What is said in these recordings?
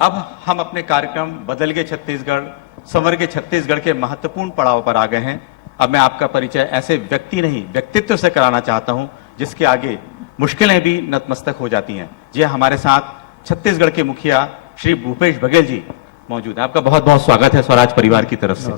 अब हम अपने कार्यक्रम बदल के छत्तीसगढ़ संवर के छत्तीसगढ़ के महत्वपूर्ण पड़ाव पर आ गए हैं। अब मैं आपका परिचय ऐसे व्यक्ति नहीं व्यक्तित्व से कराना चाहता हूं जिसके आगे मुश्किलें भी नतमस्तक हो जाती हैं। जी हमारे साथ छत्तीसगढ़ के मुखिया श्री भूपेश बघेल जी मौजूद हैं। आपका बहुत बहुत स्वागत है स्वराज परिवार की तरफ से।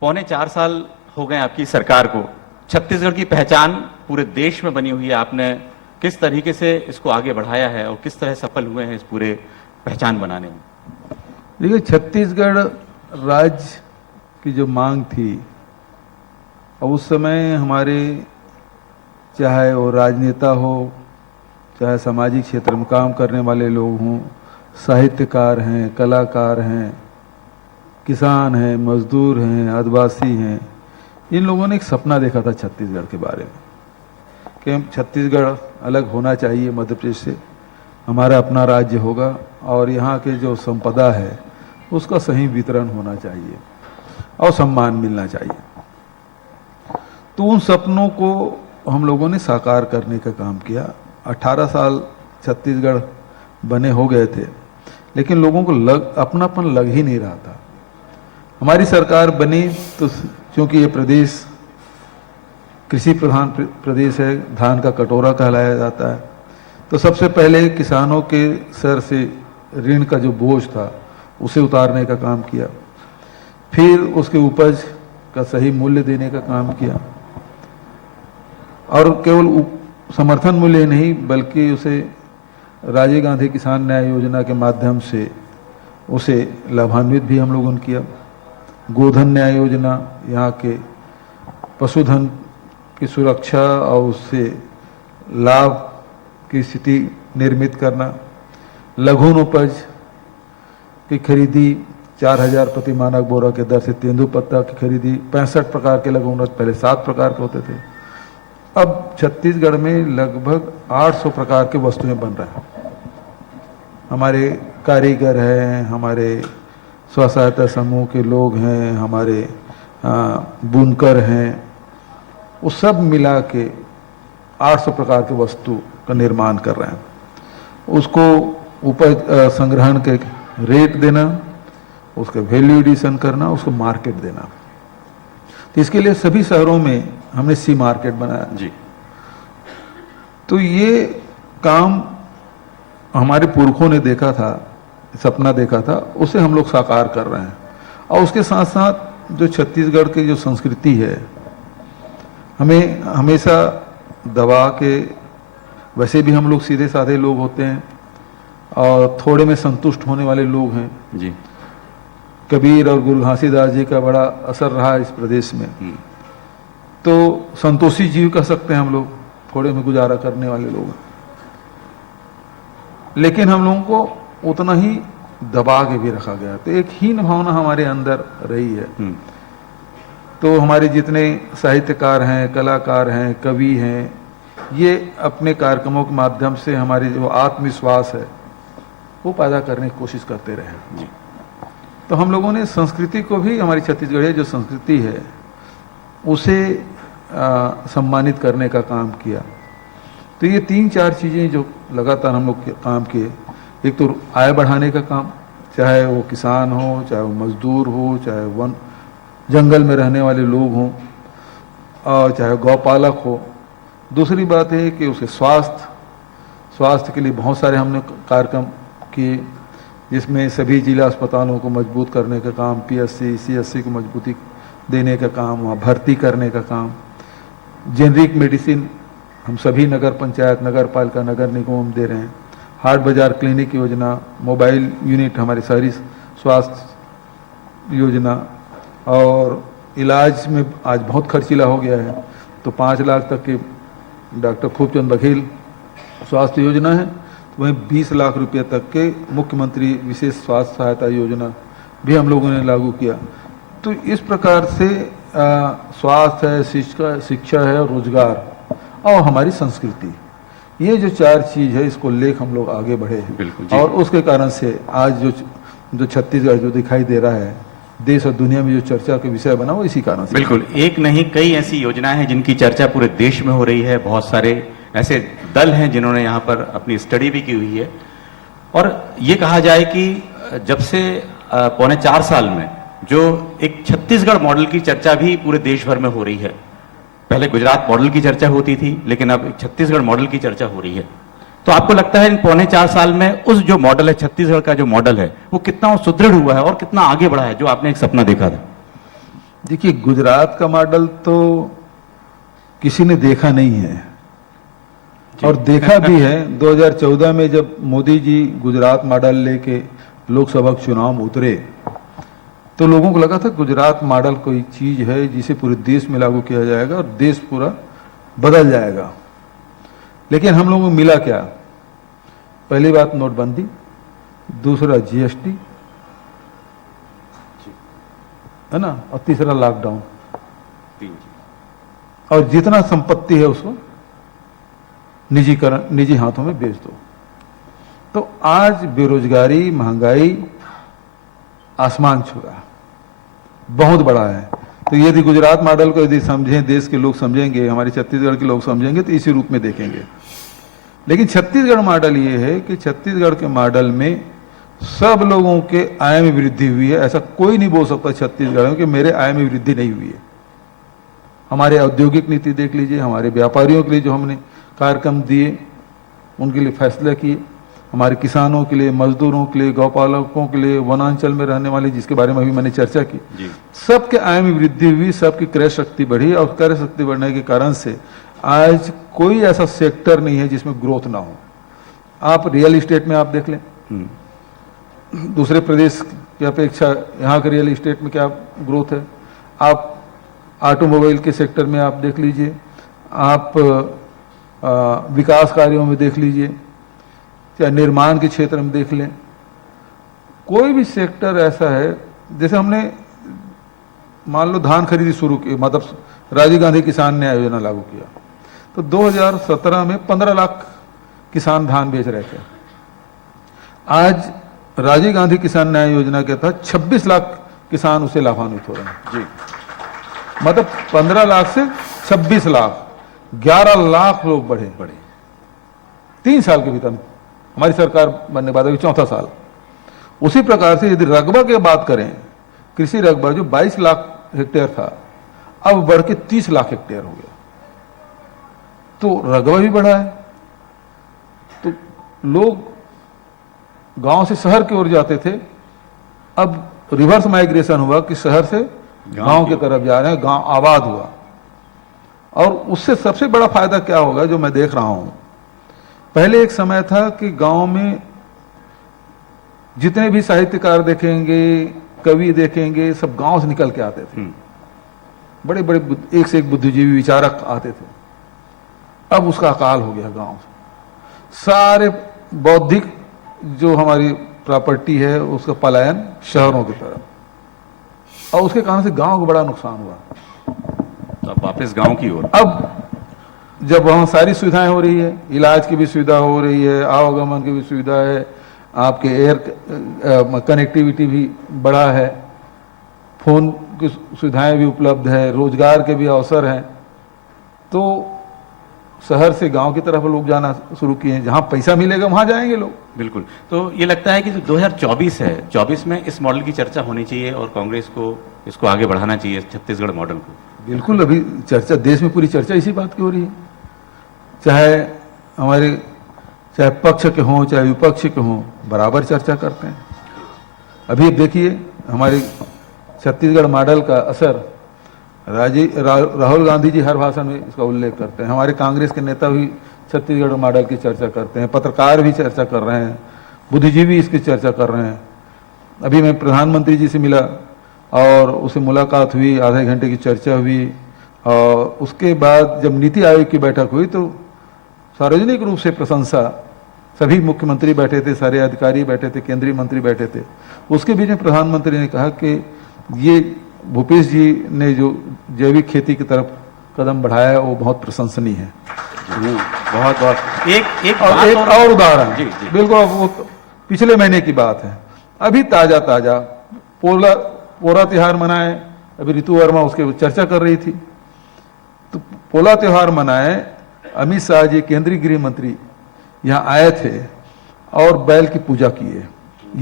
पौने 4 साल हो गए आपकी सरकार को। छत्तीसगढ़ की पहचान पूरे देश में बनी हुई है। आपने किस तरीके से इसको आगे बढ़ाया है और किस तरह सफल हुए हैं इस पूरे पहचान बनाने में? देखिए, छत्तीसगढ़ राज्य की जो मांग थी और उस समय हमारे चाहे वो राजनेता हो, चाहे सामाजिक क्षेत्र में काम करने वाले लोग हों, साहित्यकार हैं, कलाकार हैं, किसान हैं, मजदूर हैं, आदिवासी हैं, इन लोगों ने एक सपना देखा था छत्तीसगढ़ के बारे में कि छत्तीसगढ़ अलग होना चाहिए मध्य प्रदेश से, हमारा अपना राज्य होगा और यहाँ के जो संपदा है उसका सही वितरण होना चाहिए और सम्मान मिलना चाहिए। तो उन सपनों को हम लोगों ने साकार करने का काम किया। 18 साल छत्तीसगढ़ बने हो गए थे, लेकिन लोगों को अपनापन लग ही नहीं रहा था। हमारी सरकार बनी तो क्योंकि ये प्रदेश कृषि प्रधान प्रदेश है, धान का कटोरा कहलाया जाता है, तो सबसे पहले किसानों के सर से ऋण का जो बोझ था उसे उतारने का काम किया, फिर उसके उपज का सही मूल्य देने का काम किया और केवल समर्थन मूल्य नहीं बल्कि उसे राजीव गांधी किसान न्याय योजना के माध्यम से उसे लाभान्वित भी हम लोगों ने किया। गोधन न्याय योजना, यहाँ के पशुधन की सुरक्षा और उससे लाभ की स्थिति निर्मित करना, लघु उपज की खरीदी 4000 प्रति मानक बोरा के दर से तेंदुपत्ता की खरीदी, 65 प्रकार के लघु उपज, पहले 7 प्रकार के होते थे, अब छत्तीसगढ़ में लगभग 800 प्रकार के वस्तुएं बन रहे हैं। हमारे कारीगर हैं, हमारे स्व सहायता समूह के लोग हैं, हमारे बुनकर हैं, वो सब मिला के 800 प्रकार के वस्तु का निर्माण कर रहे हैं। उसको उपज संग्रहण के रेट देना, उसका वैल्यू एडिशन करना, उसको मार्केट देना। तो इसके लिए सभी शहरों में हमने सी मार्केट बनाया जी। तो ये काम हमारे पुरखों ने देखा था, सपना देखा था, उसे हम लोग साकार कर रहे हैं। और उसके साथ साथ जो छत्तीसगढ़ की जो संस्कृति है, हमें हमेशा दबा के, वैसे भी हम लोग सीधे साधे लोग होते हैं और थोड़े में संतुष्ट होने वाले लोग हैं जी। कबीर और गुरु घासीदास जी का बड़ा असर रहा है इस प्रदेश में, तो संतोषी जीव कह सकते हैं हम लोग, थोड़े में गुजारा करने वाले लोग। लेकिन हम लोगों को उतना ही दबा के भी रखा गया, तो एक हीन भावना हमारे अंदर रही है। तो हमारे जितने साहित्यकार हैं, कलाकार हैं, कवि हैं, ये अपने कार्यक्रमों के माध्यम से हमारे जो आत्मविश्वास है वो पैदा करने की कोशिश करते रहे। तो हम लोगों ने संस्कृति को भी, हमारी छत्तीसगढ़ी जो संस्कृति है उसे सम्मानित करने का काम किया। तो ये 3-4 चीज़ें जो लगातार हम लोग काम किए, एक तो आय बढ़ाने का काम, चाहे वो किसान हो, चाहे वो मजदूर हो, चाहे वन जंगल में रहने वाले लोग हों और चाहे गौपालक हो। दूसरी बात है कि उसके स्वास्थ्य के लिए बहुत सारे हमने कार्यक्रम किए, जिसमें सभी जिला अस्पतालों को मजबूत करने का काम, PSC, CSC को मजबूती देने का काम, वहाँ भर्ती करने का काम, जेनरिक मेडिसिन हम सभी नगर पंचायत, नगर पालिका, नगर निगमों में दे रहे हैं, हाट बाजार क्लिनिक योजना, मोबाइल यूनिट, हमारी शहरी स्वास्थ्य योजना, और इलाज में आज बहुत खर्चीला हो गया है, तो 5 लाख तक की डॉक्टर खूबचंद बघेल स्वास्थ्य योजना है, तो वहीं 20 लाख रुपये तक के मुख्यमंत्री विशेष स्वास्थ्य सहायता योजना भी हम लोगों ने लागू किया। तो इस प्रकार से स्वास्थ्य है, शिक्षा है, रोजगार और हमारी संस्कृति, ये जो 4 चीज है, इसको लेकर हम लोग आगे बढ़े हैं। बिल्कुल। और उसके कारण से आज जो छत्तीसगढ़ जो दिखाई दे रहा है देश और दुनिया में, जो चर्चा के विषय बना, वो इसी कारण से। बिल्कुल, एक नहीं कई ऐसी योजनाएं हैं जिनकी चर्चा पूरे देश में हो रही है। बहुत सारे ऐसे दल हैं जिन्होंने यहाँ पर अपनी स्टडी भी की हुई है। और ये कहा जाए कि जब से पौने 4 साल में जो एक छत्तीसगढ़ मॉडल की चर्चा भी पूरे देश भर में हो रही है, पहले गुजरात मॉडल की चर्चा होती थी लेकिन अब छत्तीसगढ़ मॉडल की चर्चा हो रही है, तो आपको लगता है इन पौने 4 साल में उस जो मॉडल है, छत्तीसगढ़ का जो मॉडल है, वो कितना सुदृढ़ हुआ है और कितना आगे बढ़ा है जो आपने एक सपना देखा था? देखिए, गुजरात का मॉडल तो किसी ने देखा नहीं है और देखा भी है 2014 में जब मोदी जी गुजरात मॉडल लेके लोकसभा चुनाव में उतरे तो लोगों को लगा था गुजरात मॉडल कोई चीज है जिसे पूरे देश में लागू किया जाएगा और देश पूरा बदल जाएगा। लेकिन हम लोगों को मिला क्या? पहली बात नोटबंदी, दूसरा जीएसटी, है ना, और तीसरा लॉकडाउन, और जितना संपत्ति है उसको निजीकरण, निजी हाथों में बेच दो। तो आज बेरोजगारी, महंगाई आसमान छू रहा है, बहुत बड़ा है। तो यदि गुजरात मॉडल को यदि समझें, देश के लोग समझेंगे, हमारे छत्तीसगढ़ के लोग समझेंगे तो इसी रूप में देखेंगे। लेकिन छत्तीसगढ़ मॉडल ये है कि छत्तीसगढ़ के मॉडल में सब लोगों के आय में वृद्धि हुई है। ऐसा कोई नहीं बोल सकता छत्तीसगढ़ में कि मेरे आय में वृद्धि नहीं हुई है। हमारे औद्योगिक नीति देख लीजिए, हमारे व्यापारियों के लिए जो हमने कार्यक्रम दिए, उनके लिए फैसला किए, हमारे किसानों के लिए, मजदूरों के लिए, गौपालकों के लिए, वनांचल में रहने वाले, जिसके बारे में अभी मैंने चर्चा की, सबके आय में वृद्धि हुई, सबकी क्रय शक्ति बढ़ी और क्रय शक्ति बढ़ने के कारण से आज कोई ऐसा सेक्टर नहीं है जिसमें ग्रोथ ना हो। आप रियल एस्टेट में आप देख लें, दूसरे प्रदेश की अपेक्षा यहाँ के रियल एस्टेट में क्या ग्रोथ है। आप ऑटोमोबाइल के सेक्टर में आप देख लीजिए, आप विकास कार्यों में देख लीजिए, चाहे निर्माण के क्षेत्र में देख लें, कोई भी सेक्टर ऐसा है। जैसे हमने मान लो धान खरीदी शुरू की, मतलब राजीव गांधी किसान न्याय योजना लागू किया, तो 2017 में 15 लाख किसान धान बेच रहे थे। आज राजीव गांधी किसान न्याय योजना के तहत 26 लाख किसान उससे लाभान्वित हो रहे हैं जी। मतलब 15 लाख से 26 लाख, 11 लाख लोग बढ़े 3 साल के भीतर। हमारी सरकार बनने के बाद अभी 4था साल। उसी प्रकार से यदि रकबा की बात करें, कृषि रकबा जो 22 लाख हेक्टेयर था, अब बढ़ के 30 लाख हेक्टेयर हो गया। तो रकबा भी बढ़ा है। तो लोग गांव से शहर की ओर जाते थे, अब रिवर्स माइग्रेशन हुआ कि शहर से गांव की तरफ जा रहे हैं, गांव आबाद हुआ। और उससे सबसे बड़ा फायदा क्या होगा जो मैं देख रहा हूं, पहले एक समय था कि गांव में जितने भी साहित्यकार देखेंगे, कवि देखेंगे, सब गांव से निकल के आते थे। बड़े बड़े एक से एक बुद्धिजीवी विचारक आते थे। अब उसका अकाल हो गया गांव से। सारे बौद्धिक जो हमारी प्रॉपर्टी है उसका पलायन शहरों की तरफ, और उसके कारण से गांव को बड़ा नुकसान हुआ। तो अब वापस गांव की ओर। अब जब वहां सारी सुविधाएं हो रही है, इलाज की भी सुविधा हो रही है, आवागमन की भी सुविधा है, आपके एयर कनेक्टिविटी भी बड़ा है, फोन की सुविधाएं भी उपलब्ध है, रोजगार के भी अवसर हैं, तो शहर से गांव की तरफ लोग जाना शुरू किए हैं। जहां पैसा मिलेगा वहां जाएंगे लोग। बिल्कुल। तो ये लगता है कि जो 2024 है, 24 में इस मॉडल की चर्चा होनी चाहिए और कांग्रेस को इसको आगे बढ़ाना चाहिए, छत्तीसगढ़ मॉडल को। बिल्कुल, अभी चर्चा देश में पूरी चर्चा इसी बात की हो रही है। चाहे हमारे चाहे पक्ष के हों चाहे विपक्ष के हों, बराबर चर्चा करते हैं। अभी देखिए हमारे छत्तीसगढ़ मॉडल का असर, राहुल गांधी जी हर भाषण में इसका उल्लेख करते हैं। हमारे कांग्रेस के नेता भी छत्तीसगढ़ मॉडल की चर्चा करते हैं, पत्रकार भी चर्चा कर रहे हैं, बुद्धिजीवी इसकी चर्चा कर रहे हैं। अभी मैं प्रधानमंत्री जी से मिला और उससे मुलाकात हुई, आधे घंटे की चर्चा हुई, और उसके बाद जब नीति आयोग की बैठक हुई तो सार्वजनिक रूप से प्रशंसा, सभी मुख्यमंत्री बैठे थे, सारे अधिकारी बैठे थे, केंद्रीय मंत्री बैठे थे। उसके बीच में प्रधानमंत्री ने कहा कि ये भूपेश जी ने जो जैविक खेती की तरफ कदम बढ़ाया है वो बहुत प्रशंसनीय है। बहुत बहुत एक और उदाहरण, बिल्कुल वो पिछले महीने की बात है, अभी ताजा ताजा पोला त्योहार मनाए, अभी ऋतु वर्मा उसके चर्चा कर रही थी। तो पोला त्योहार मनाए अमित शाह जी केंद्रीय गृह मंत्री यहाँ आए थे और बैल की पूजा किए।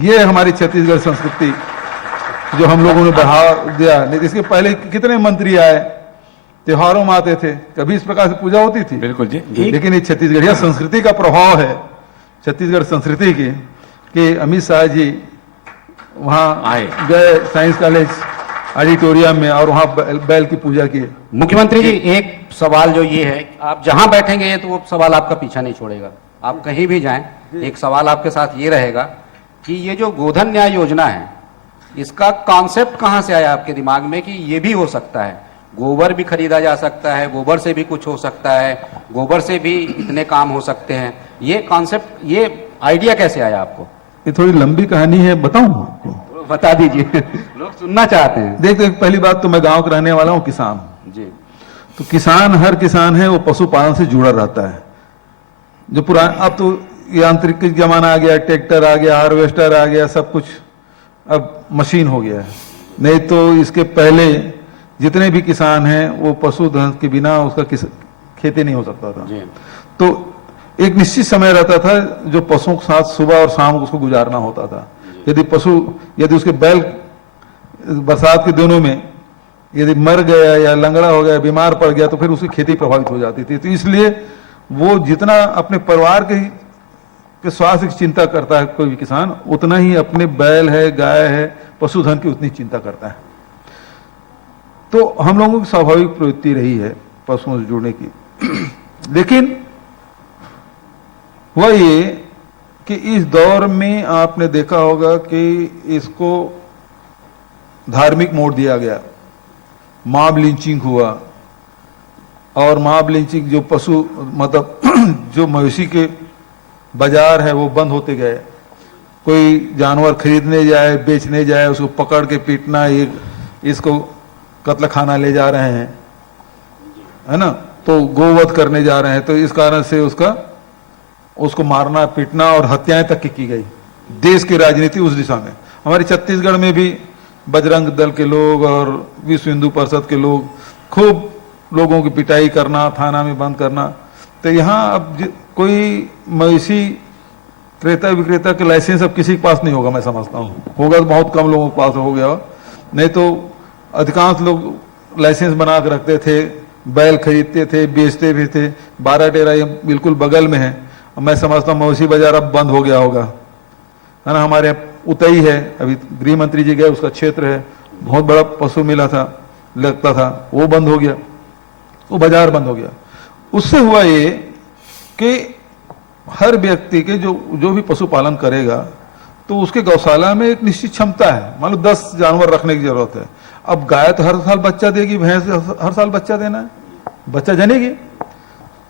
ये हमारी छत्तीसगढ़ संस्कृति जो हम लोगों ने बढ़ा दिया। नहीं तो इसके पहले कितने मंत्री आए, त्योहारों में आते थे, कभी इस प्रकार से पूजा होती थी? बिल्कुल जी। लेकिन ये छत्तीसगढ़िया संस्कृति का प्रभाव है, छत्तीसगढ़ संस्कृति की, कि अमित शाह जी वहाँ आए, गए साइंस कॉलेज ऑडिटोरियम में और वहाँ बैल की पूजा की। मुख्यमंत्री जी, एक सवाल जो ये है, आप जहां बैठेंगे तो वो सवाल आपका पीछा नहीं छोड़ेगा, आप कहीं भी जाएं, एक सवाल आपके साथ ये रहेगा कि ये जो गोधन न्याय योजना है, इसका कॉन्सेप्ट कहां से आया आपके दिमाग में कि ये भी हो सकता है, गोबर भी खरीदा जा सकता है, गोबर से भी कुछ हो सकता है, गोबर से भी इतने काम हो सकते हैं, ये कॉन्सेप्ट, ये आइडिया कैसे आया आपको? ये थोड़ी लंबी कहानी है, बताऊं आपको? बता दीजिए, लोग सुनना चाहते हैं। देख, पहली बात तो मैं गांव का रहने वाला हूं, किसान हूं जी। तो किसान, हर किसान है वो पशुपालन से जुड़ा रहता है। जो पुराना, अब तो यांत्रिक जमाना आ गया, ट्रैक्टर आ गया, हार्वेस्टर आ गया, सब कुछ अब मशीन हो गया है। नहीं तो इसके पहले जितने भी किसान हैं वो पशुधन के बिना उसका खेती नहीं हो सकता था। जी। तो एक निश्चित समय रहता था जो पशुओं के साथ सुबह और शाम उसको गुजारना होता था। यदि उसके बैल बरसात के दिनों में यदि मर गया या लंगड़ा हो गया, बीमार पड़ गया, तो फिर उसकी खेती प्रभावित हो जाती थी। तो इसलिए वो जितना अपने परिवार के स्वास्थ्य की चिंता करता है कोई भी किसान, उतना ही अपने बैल है, गाय है, पशुधन की उतनी चिंता करता है। तो हम लोगों की स्वाभाविक प्रवृत्ति रही है पशुओं से जुड़ने की। लेकिन वह ये कि इस दौर में आपने देखा होगा कि इसको धार्मिक मोड़ दिया गया, मॉब लिंचिंग हुआ, और मॉब लिंचिंग जो पशु मतलब जो मवेशी के बाजार है वो बंद होते गए। कोई जानवर खरीदने जाए, बेचने जाए, उसको पकड़ के पीटना, ये इसको कत्ल खाना ले जा रहे हैं, है ना, तो गोवध करने जा रहे हैं। तो इस कारण से उसको मारना, पीटना और हत्याएं तक की गई। देश की राजनीति उस दिशा में। हमारे छत्तीसगढ़ में भी बजरंग दल के लोग और विश्व हिंदू परिषद के लोग खूब लोगों की पिटाई करना, थाना में बंद करना। तो यहाँ अब कोई मवेशी क्रेता विक्रेता के लाइसेंस अब किसी के पास नहीं होगा, मैं समझता हूँ। होगा तो बहुत कम लोगों के पास हो गया, नहीं तो अधिकांश लोग लाइसेंस बना के रखते थे, बैल खरीदते थे, बेचते भी थे। 12 डेरा ये बिल्कुल बगल में है। मैं समझता हूँ मवेशी बाजार अब बंद हो गया होगा, है ना। हमारे उतई है, अभी गृह मंत्री जी गए, उसका क्षेत्र है, बहुत बड़ा पशु मेला था, लगता था, वो बंद हो गया, वो बाजार बंद हो गया। उससे हुआ ये कि हर व्यक्ति के जो भी पशुपालन करेगा तो उसके गौशाला में एक निश्चित क्षमता है। मान लो 10 जानवर रखने की जरूरत है। अब गाय तो हर साल बच्चा देगी, भैंस हर साल बच्चा देना है, बच्चा जनेगी,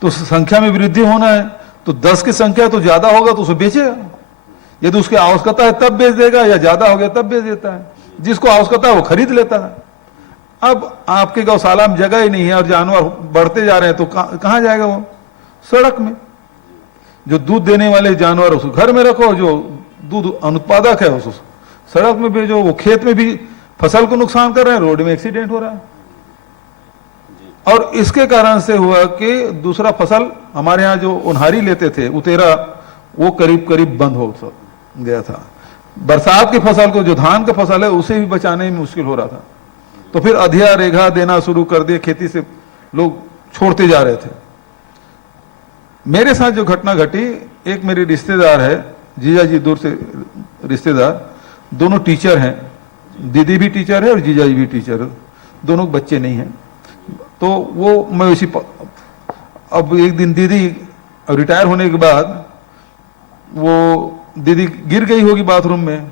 तो संख्या में वृद्धि होना है। तो 10 की संख्या तो ज्यादा होगा तो उसे बेचेगा। यदि उसकी आवश्यकता है तब बेच देगा, या ज्यादा हो गया तब बेच देता है। जिसको आवश्यकता है वो खरीद लेता है। अब आपके गौशाला में जगह ही नहीं है और जानवर बढ़ते जा रहे हैं, तो कहां जाएगा वो? सड़क में। जो दूध देने वाले जानवर उसको घर में रखो, जो दूध अनुत्पादक है उसको सड़क में भेजो। वो खेत में भी फसल को नुकसान कर रहे हैं, रोड में एक्सीडेंट हो रहा है। और इसके कारण से हुआ कि दूसरा फसल हमारे यहाँ जो उन्हारी लेते थे, उतेरा, वो करीब करीब बंद हो गया था। बरसात की फसल को, जो धान का फसल है, उसे भी बचाने में मुश्किल हो रहा था। तो फिर अधिया रेखा देना शुरू कर दिए, खेती से लोग छोड़ते जा रहे थे। मेरे साथ जो घटना घटी, एक मेरे रिश्तेदार है, जीजा जी दूर से रिश्तेदार, दोनों टीचर हैं, दीदी भी टीचर है और जीजा जी भी टीचर है, दोनों बच्चे नहीं हैं। तो वो मवेशी, अब एक दिन दीदी रिटायर होने के बाद वो दीदी गिर गई होगी बाथरूम में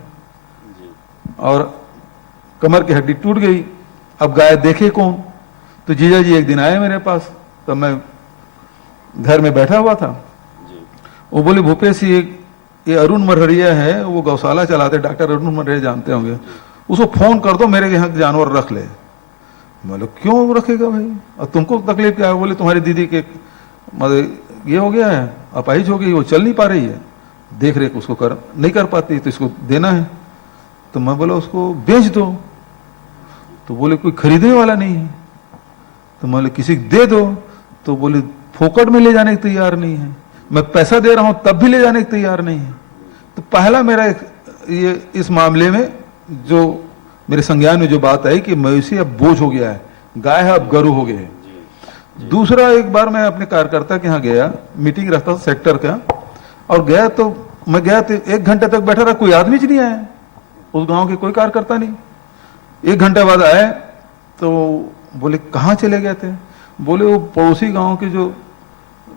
और कमर की हड्डी टूट गई। अब गाय देखे कौन? तो जीजा जी एक दिन आए मेरे पास, तब मैं घर में बैठा हुआ था। वो बोले, भूपेश ये अरुण मरहरिया है, वो गौशाला चलाते, डॉक्टर अरुण मरहरिया जानते होंगे, उसको फोन कर दो, मेरे यहाँ जानवर रख ले। बोले, क्यों रखेगा भाई, और तुमको तकलीफ क्या है? बोले, तुम्हारी दीदी के मतलब ये हो गया है, अपाहिज हो गई, वो चल नहीं पा रही है, देख रेख उसको नहीं कर पाती, तो इसको देना है। तो मैं बोला, उसको बेच दो। तो बोले, कोई खरीदने वाला नहीं है। तो मैं बोले, किसी दे दो। तो बोले, फोकट में ले जाने को तैयार नहीं है, मैं पैसा दे रहा हूं तब भी ले जाने को तैयार नहीं है। तो पहला मेरा ये इस मामले में जो मेरे संज्ञान में जो बात आई कि मवेशी अब बोझ हो गया है, गाय है अब गरु हो गए है। दूसरा, एक बार मैं अपने कार्यकर्ता के यहाँ गया, मीटिंग रखता था सेक्टर का, और गया तो मैं गया तो 1 घंटे तक बैठा रहा, कोई आदमी ज नहीं आया उस गांव के, कोई कार्यकर्ता नहीं। 1 घंटे बाद आए तो बोले कहाँ चले गए थे? बोले वो पड़ोसी गांव के जो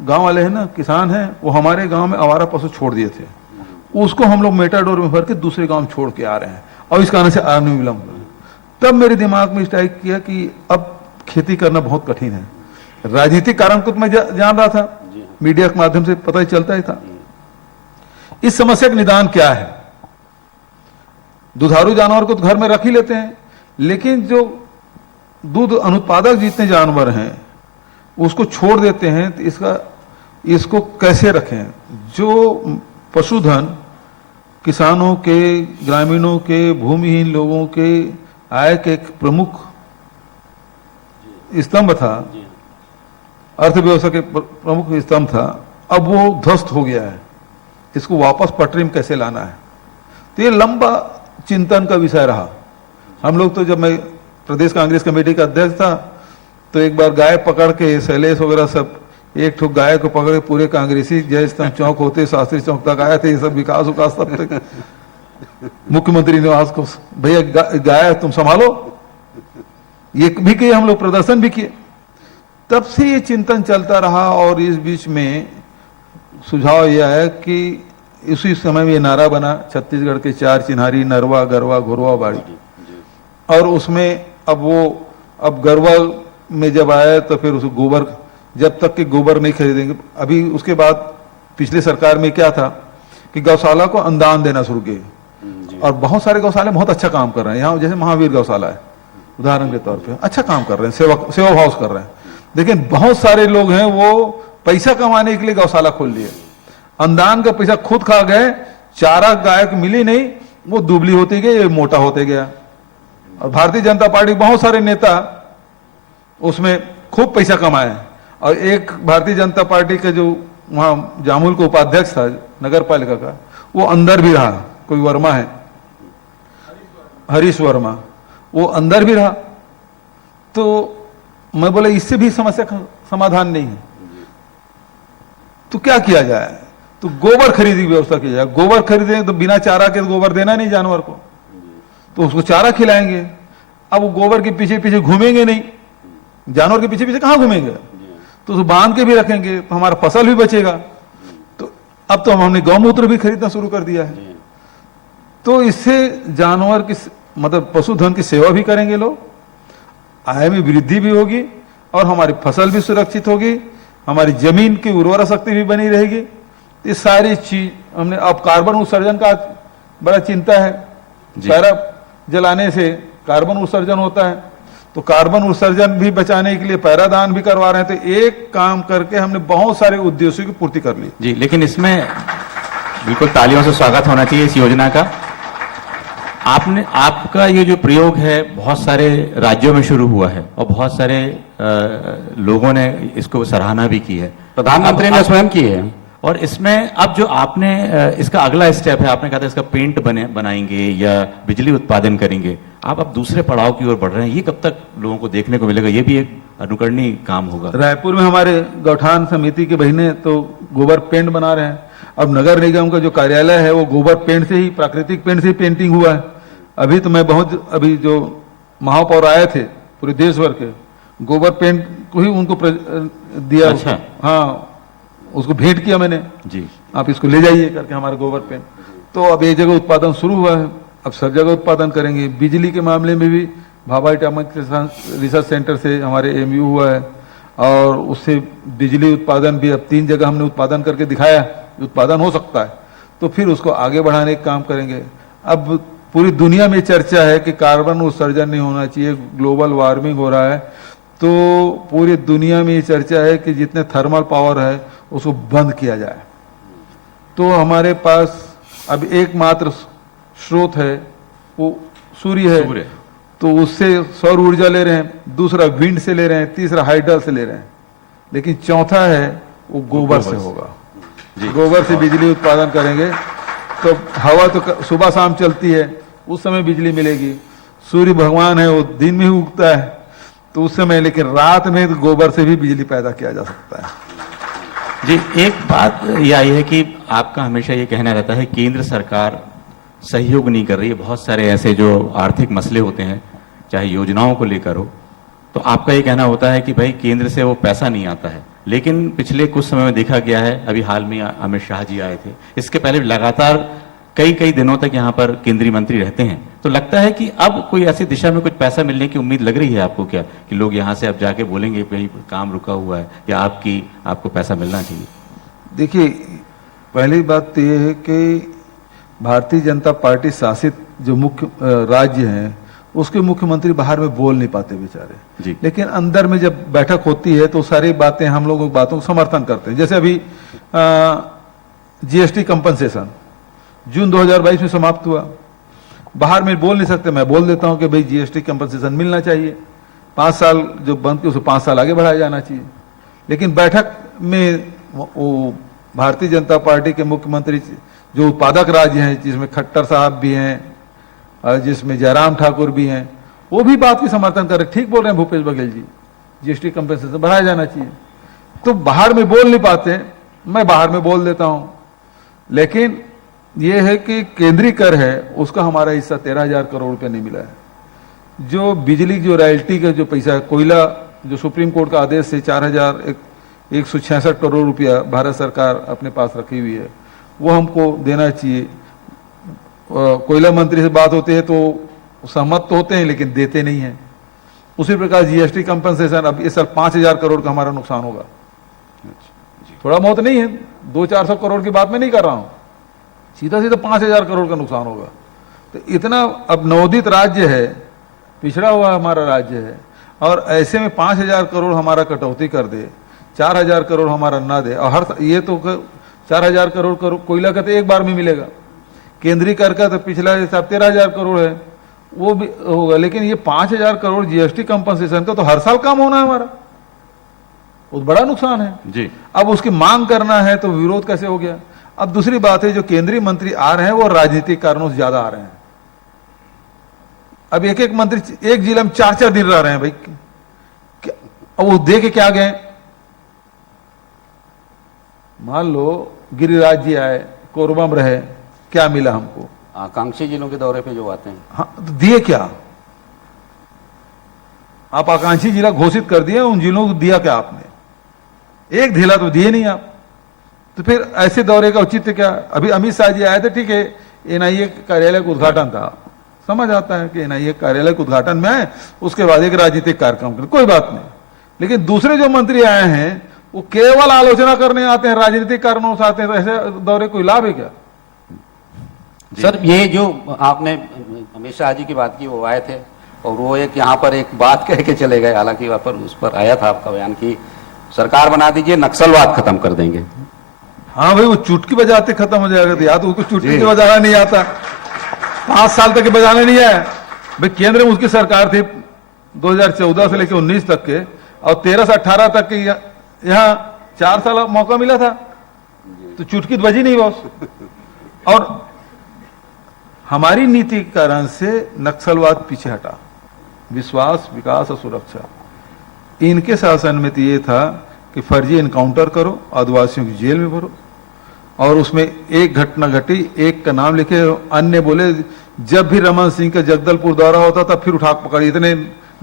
गांव वाले हैं ना, किसान हैं, वो हमारे गांव में आवारा पशु छोड़ दिए थे, उसको हम लोग मेटाडोर में भर के दूसरे गांव में छोड़ के आ रहे हैं और इस कारण से आने में विलम्ब हुआ। तब मेरे दिमाग में स्ट्राइक किया कि अब खेती करना बहुत कठिन है। राजनीतिक कारण को तो मैं जान रहा था, मीडिया के माध्यम से पता ही चलता ही था। इस समस्या का निदान क्या है? दुधारू जानवर को तो घर में रख ही लेते हैं, लेकिन जो दूध अनुत्पादक जितने जानवर हैं उसको छोड़ देते हैं, तो इसको कैसे रखें? जो पशुधन किसानों के, ग्रामीणों के, भूमिहीन लोगों के आय के एक प्रमुख स्तंभ था, अर्थव्यवस्था के प्रमुख स्तंभ था, अब वो ध्वस्त हो गया है। इसको वापस पटरी में कैसे लाना है? तो ये लंबा चिंतन का विषय रहा। हम लोग तो, जब मैं प्रदेश कांग्रेस कमेटी का अध्यक्ष था, तो एक बार गाय पकड़ के शैलेश वगैरह सब, एक ठो गाय को पकड़ के पूरे कांग्रेसी जय स्तंभ चौक होते शास्त्री चौक तक आए थे, ये सब विकास उकास सब तक मुख्यमंत्री निवास को, भैया गाय तुम संभालो, ये भी किए, हम लोग प्रदर्शन भी किए। तब से ये चिंतन चलता रहा और इस बीच में सुझाव यह है कि इसी समय में ये नारा बना, छत्तीसगढ़ के 4 चिन्हारी, नरवा, गरवा, घुरवा, बाड़ी, और उसमें अब गरवा में जब आया तो फिर उसको गोबर, जब तक कि गोबर नहीं खरीदेंगे, अभी उसके बाद पिछली सरकार में क्या था कि गौशाला को अनुदान देना शुरू किए, और बहुत सारे गौशाले बहुत अच्छा काम कर रहे हैं। यहाँ जैसे महावीर गौशाला है उदाहरण के तौर पे, अच्छा काम कर रहे हैं, सेवा भाव कर रहे हैं। लेकिन बहुत सारे लोग हैं वो पैसा कमाने के लिए गौशाला खोल लिए, अनुदान का पैसा खुद खा गए, चारा गाय को मिली नहीं, वो दुबली होती गई, ये मोटा होते गया। और भारतीय जनता पार्टी बहुत सारे नेता उसमें खूब पैसा कमाए, और एक भारतीय जनता पार्टी का जो वहां जामुल का उपाध्यक्ष था नगर पालिका का, वो अंदर भी रहा, कोई वर्मा है, हरीश वर्मा, वो अंदर भी रहा। तो मैं बोला इससे भी समस्या का समाधान नहीं है, तो क्या किया जाए? तो गोबर खरीदी की व्यवस्था की जाए। गोबर खरीदेंगे तो बिना चारा के गोबर देना नहीं जानवर को, तो उसको चारा खिलाएंगे। अब वो गोबर के पीछे पीछे घूमेंगे नहीं, जानवर के पीछे पीछे कहां घूमेंगे? तो उसको बांध के भी रखेंगे तो हमारा फसल भी बचेगा। तो अब तो हमने गौमूत्र भी खरीदना शुरू कर दिया है। तो इससे जानवर की, मतलब पशुधन की सेवा भी करेंगे लोग, आय में वृद्धि भी होगी, और हमारी फसल भी सुरक्षित होगी, हमारी जमीन की उर्वरा शक्ति भी बनी रहेगी। ये सारी चीज हमने, अब कार्बन उत्सर्जन का बड़ा चिंता है, पैरा जलाने से कार्बन उत्सर्जन होता है, तो कार्बन उत्सर्जन भी बचाने के लिए पैरादान भी करवा रहे हैं। तो एक काम करके हमने बहुत सारे उद्देश्यों की पूर्ति कर ली जी। लेकिन इसमें बिल्कुल तालियों से स्वागत होना चाहिए इस योजना का। आपका ये जो प्रयोग है बहुत सारे राज्यों में शुरू हुआ है और बहुत सारे लोगों ने इसको सराहना भी की है, प्रधानमंत्री ने स्वयं की है। और इसमें अब जो आपने इसका अगला स्टेप है, आपने कहा था इसका पेंट बनाएंगे या बिजली उत्पादन करेंगे, आप अब दूसरे पड़ाव की ओर बढ़ रहे हैं। ये कब तक लोगों को देखने को मिलेगा? ये भी एक अनुकरणीय काम होगा। रायपुर में हमारे गौठान समिति के बहने तो गोबर पेंट बना रहे हैं। अब नगर निगम का जो कार्यालय है वो गोबर पेंट से ही, प्राकृतिक पेंट से ही पेंटिंग हुआ है। अभी तो मैं अभी जो महापौर आए थे पूरे देश भर के, गोबर पेंट को ही उनको दिया। अच्छा। हाँ, उसको भेंट किया मैंने जी, आप इसको ले जाइए करके हमारा गोबर पेंट। तो अब एक जगह उत्पादन शुरू हुआ है, अब सब जगह उत्पादन करेंगे। बिजली के मामले में भी भाभा एटॉमिक रिसर्च सेंटर से हमारे एमयू हुआ है, और उससे बिजली उत्पादन भी अब 3 जगह हमने उत्पादन करके दिखाया, उत्पादन हो सकता है। तो फिर उसको आगे बढ़ाने का काम करेंगे। अब पूरी दुनिया में चर्चा है कि कार्बन उत्सर्जन नहीं होना चाहिए, ग्लोबल वार्मिंग हो रहा है, तो पूरी दुनिया में ये चर्चा है कि जितने थर्मल पावर है उसको बंद किया जाए। तो हमारे पास अब एकमात्र स्रोत है वो सूर्य है, तो उससे सौर ऊर्जा ले रहे हैं, दूसरा विंड से ले रहे हैं, तीसरा हाइडल से ले रहे हैं। लेकिन चौथा है वो गोबर से होगा। जी। गोबर से बिजली उत्पादन करेंगे तो हवा तो सुबह शाम चलती है, उस समय बिजली मिलेगी। सूर्य भगवान है वो दिन में ही उगता है तो उस समय, लेकिन रात में तो गोबर से भी बिजली पैदा किया जा सकता है। जी, एक बात ये आई है कि आपका हमेशा ये कहना रहता है केंद्र सरकार सहयोग नहीं कर रही है। बहुत सारे ऐसे जो आर्थिक मसले होते हैं, चाहे योजनाओं को लेकर हो, तो आपका ये कहना होता है कि भाई केंद्र से वो पैसा नहीं आता है। लेकिन पिछले कुछ समय में देखा गया है, अभी हाल में अमित शाह जी आए थे, इसके पहले लगातार कई दिनों तक यहाँ पर केंद्रीय मंत्री रहते हैं, तो लगता है कि अब कोई ऐसी दिशा में कुछ पैसा मिलने की उम्मीद लग रही है आपको क्या, कि लोग यहाँ से अब जाके बोलेंगे भाई काम रुका हुआ है, या आपको पैसा मिलना चाहिए? देखिए, पहली बात तो ये है कि भारतीय जनता पार्टी शासित जो मुख्य राज्य हैं उसके मुख्यमंत्री बाहर में बोल नहीं पाते बेचारे, जी। लेकिन अंदर में जब बैठक होती है तो सारी बातें हम लोग बातों को समर्थन करते हैं। जैसे अभी जीएसटी कंपनसेशन जून 2022 में समाप्त हुआ, बाहर में बोल नहीं सकते, मैं बोल देता हूं कि भाई जीएसटी कंपनसेशन मिलना चाहिए, 5 साल जो बंद किया उसे 5 साल आगे बढ़ाया जाना चाहिए। लेकिन बैठक में वो भारतीय जनता पार्टी के मुख्यमंत्री जो उत्पादक राज्य हैं, जिसमें खट्टर साहब भी हैं और जिसमें जयराम ठाकुर भी हैं, वो भी बात की समर्थन कर रहे। ठीक बोल रहे हैं भूपेश बघेल जी, जीएसटी कंपनसेशन बढ़ाया जाना चाहिए। तो बाहर में बोल नहीं पाते, मैं बाहर में बोल देता हूं। लेकिन ये है कि केंद्रीय कर है उसका हमारा हिस्सा 13,000 करोड़ रुपया नहीं मिला है। जो बिजली जो रॉयल्टी का जो पैसा है, कोयला जो सुप्रीम कोर्ट का आदेश से 4,166 करोड़ रुपया भारत सरकार अपने पास रखी हुई है, वो हमको देना चाहिए। कोयला मंत्री से बात होती है तो सहमत तो होते हैं लेकिन देते नहीं हैं। उसी प्रकार जीएसटी कंपनसेशन, अब इस साल 5,000 करोड़ का हमारा नुकसान होगा। थोड़ा बहुत नहीं है, 200-400 करोड़ की बात मैं नहीं कर रहा हूं, सीधा सीधा 5,000 करोड़ का नुकसान होगा। तो इतना अब नवोदित राज्य है, पिछड़ा हुआ हमारा राज्य है, और ऐसे में 5,000 करोड़ हमारा कटौती कर दे, 4,000 करोड़ हमारा ना दे, और हर ये तो 4,000 करोड़ कोयला का तो एक बार में मिलेगा, केंद्रीय कर का तो पिछला हिसाब 13,000 करोड़ है वो भी होगा। लेकिन ये 5,000 करोड़ जीएसटी कंपनसेशन का तो हर साल काम होना है हमारा, बहुत बड़ा नुकसान है जी। अब उसकी मांग करना है तो विरोध कैसे हो गया? अब दूसरी बात है, जो केंद्रीय मंत्री आ रहे हैं वो राजनीतिक कारणों से ज्यादा आ रहे हैं। अब एक मंत्री एक जिले में 4-4 दिन रह रहे हैं भाई, अब वो दे के क्या गए? मान लो गिरिराज जी आए, कोरबा में रहे, क्या मिला हमको? आकांक्षी जिलों के दौरे पे जो आते हैं, हाँ, तो दिए क्या? आप आकांक्षी जिला घोषित कर दिए, उन जिलों को दिया क्या आपने? एक ढीला तो दिए नहीं आप, तो फिर ऐसे दौरे का औचित्य क्या? अभी अमित शाह जी आए थे, ठीक है, एनआईए कार्यालय का उद्घाटन था, समझ आता है कि एनआईए कार्यालय के उद्घाटन में आए, उसके बाद एक राजनीतिक कार्यक्रम करें, कोई बात नहीं। लेकिन दूसरे जो मंत्री आए हैं वो केवल आलोचना करने आते हैं, राजनीतिक कारणों से आते हैं, तो ऐसे दौरे कोई लाभ है क्या? सर ये जो आपने अमित शाह जी की बात की, वो आए थे और वो एक यहाँ पर एक बात कह के चले गए, हालांकि वहां पर उस पर आया था आपका बयान कि सरकार बना दीजिए, नक्सलवाद खत्म कर देंगे। हाँ भाई, वो चुटकी बजाते खत्म हो जाएगा, तो या तो उसको चुटकी बजाना नहीं आता, 5 साल तक बजाने नहीं आया भाई। केंद्र में उसकी सरकार थी 2014 से लेकर 19 तक के, और 13 से 18 तक के यहाँ 4 साल मौका मिला था, तो चुटकी बजी नहीं बॉस। और हमारी नीति के कारण से नक्सलवाद पीछे हटा, विश्वास, विकास और सुरक्षा। इनके शासन में तो ये था कि फर्जी एनकाउंटर करो, आदिवासियों की जेल में भरो, और उसमें एक घटना घटी, एक का नाम लिखे, अन्य बोले जब भी रमन सिंह का जगदलपुर दौरा होता था फिर उठा पकड़ी, इतने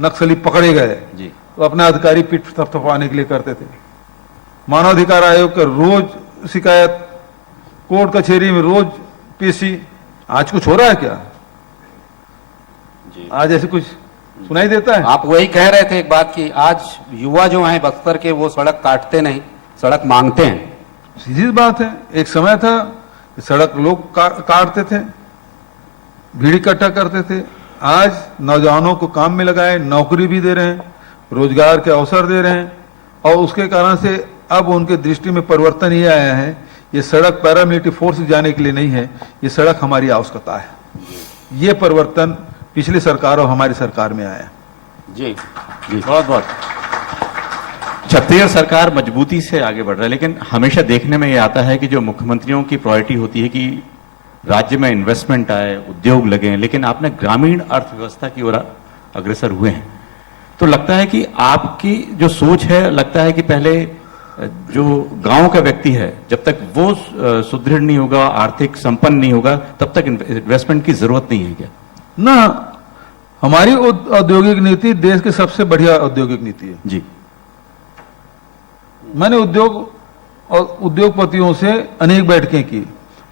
नक्सली पकड़े गए जी, तो अपने अधिकारी पीठ थपथपाने के लिए करते थे। मानवाधिकार आयोग का रोज शिकायत, कोर्ट कचहरी में रोज पीसी। आज कुछ हो रहा है क्या? आज ऐसे कुछ सुनाई देता है? आप वही कह रहे थे एक बात की, आज युवा जो हैं बस्तर के वो सड़क काटते नहीं, सड़क मांगते हैं। सीधी बात है, एक समय था कि सड़क लोग काटते थे, भीड़ इकट्ठा करते थे। आज नौजवानों को काम में लगाए, नौकरी भी दे रहे हैं, रोजगार के अवसर दे रहे हैं, और उसके कारण से अब उनके दृष्टि में परिवर्तन ये आया है, ये सड़क पैरामिलिट्री फोर्स जाने के लिए नहीं है, ये सड़क हमारी आवश्यकता है। ये परिवर्तन पिछली सरकार और हमारी सरकार में आया। जी जी, बहुत बहुत छत्तीसगढ़ सरकार मजबूती से आगे बढ़ रहा है, लेकिन हमेशा देखने में ये आता है कि जो मुख्यमंत्रियों की प्रायोरिटी होती है कि राज्य में इन्वेस्टमेंट आए, उद्योग लगे, लेकिन आपने ग्रामीण अर्थव्यवस्था की ओर अग्रसर हुए हैं। तो लगता है कि आपकी जो सोच है, लगता है कि पहले जो गांव का व्यक्ति है, जब तक वो सुदृढ़ नहीं होगा, आर्थिक संपन्न नहीं होगा, तब तक इन्वेस्टमेंट की जरूरत नहीं है क्या? ना, हमारी औद्योगिक नीति देश की सबसे बढ़िया औद्योगिक नीति है जी। मैंने उद्योग और उद्योगपतियों से अनेक बैठकें की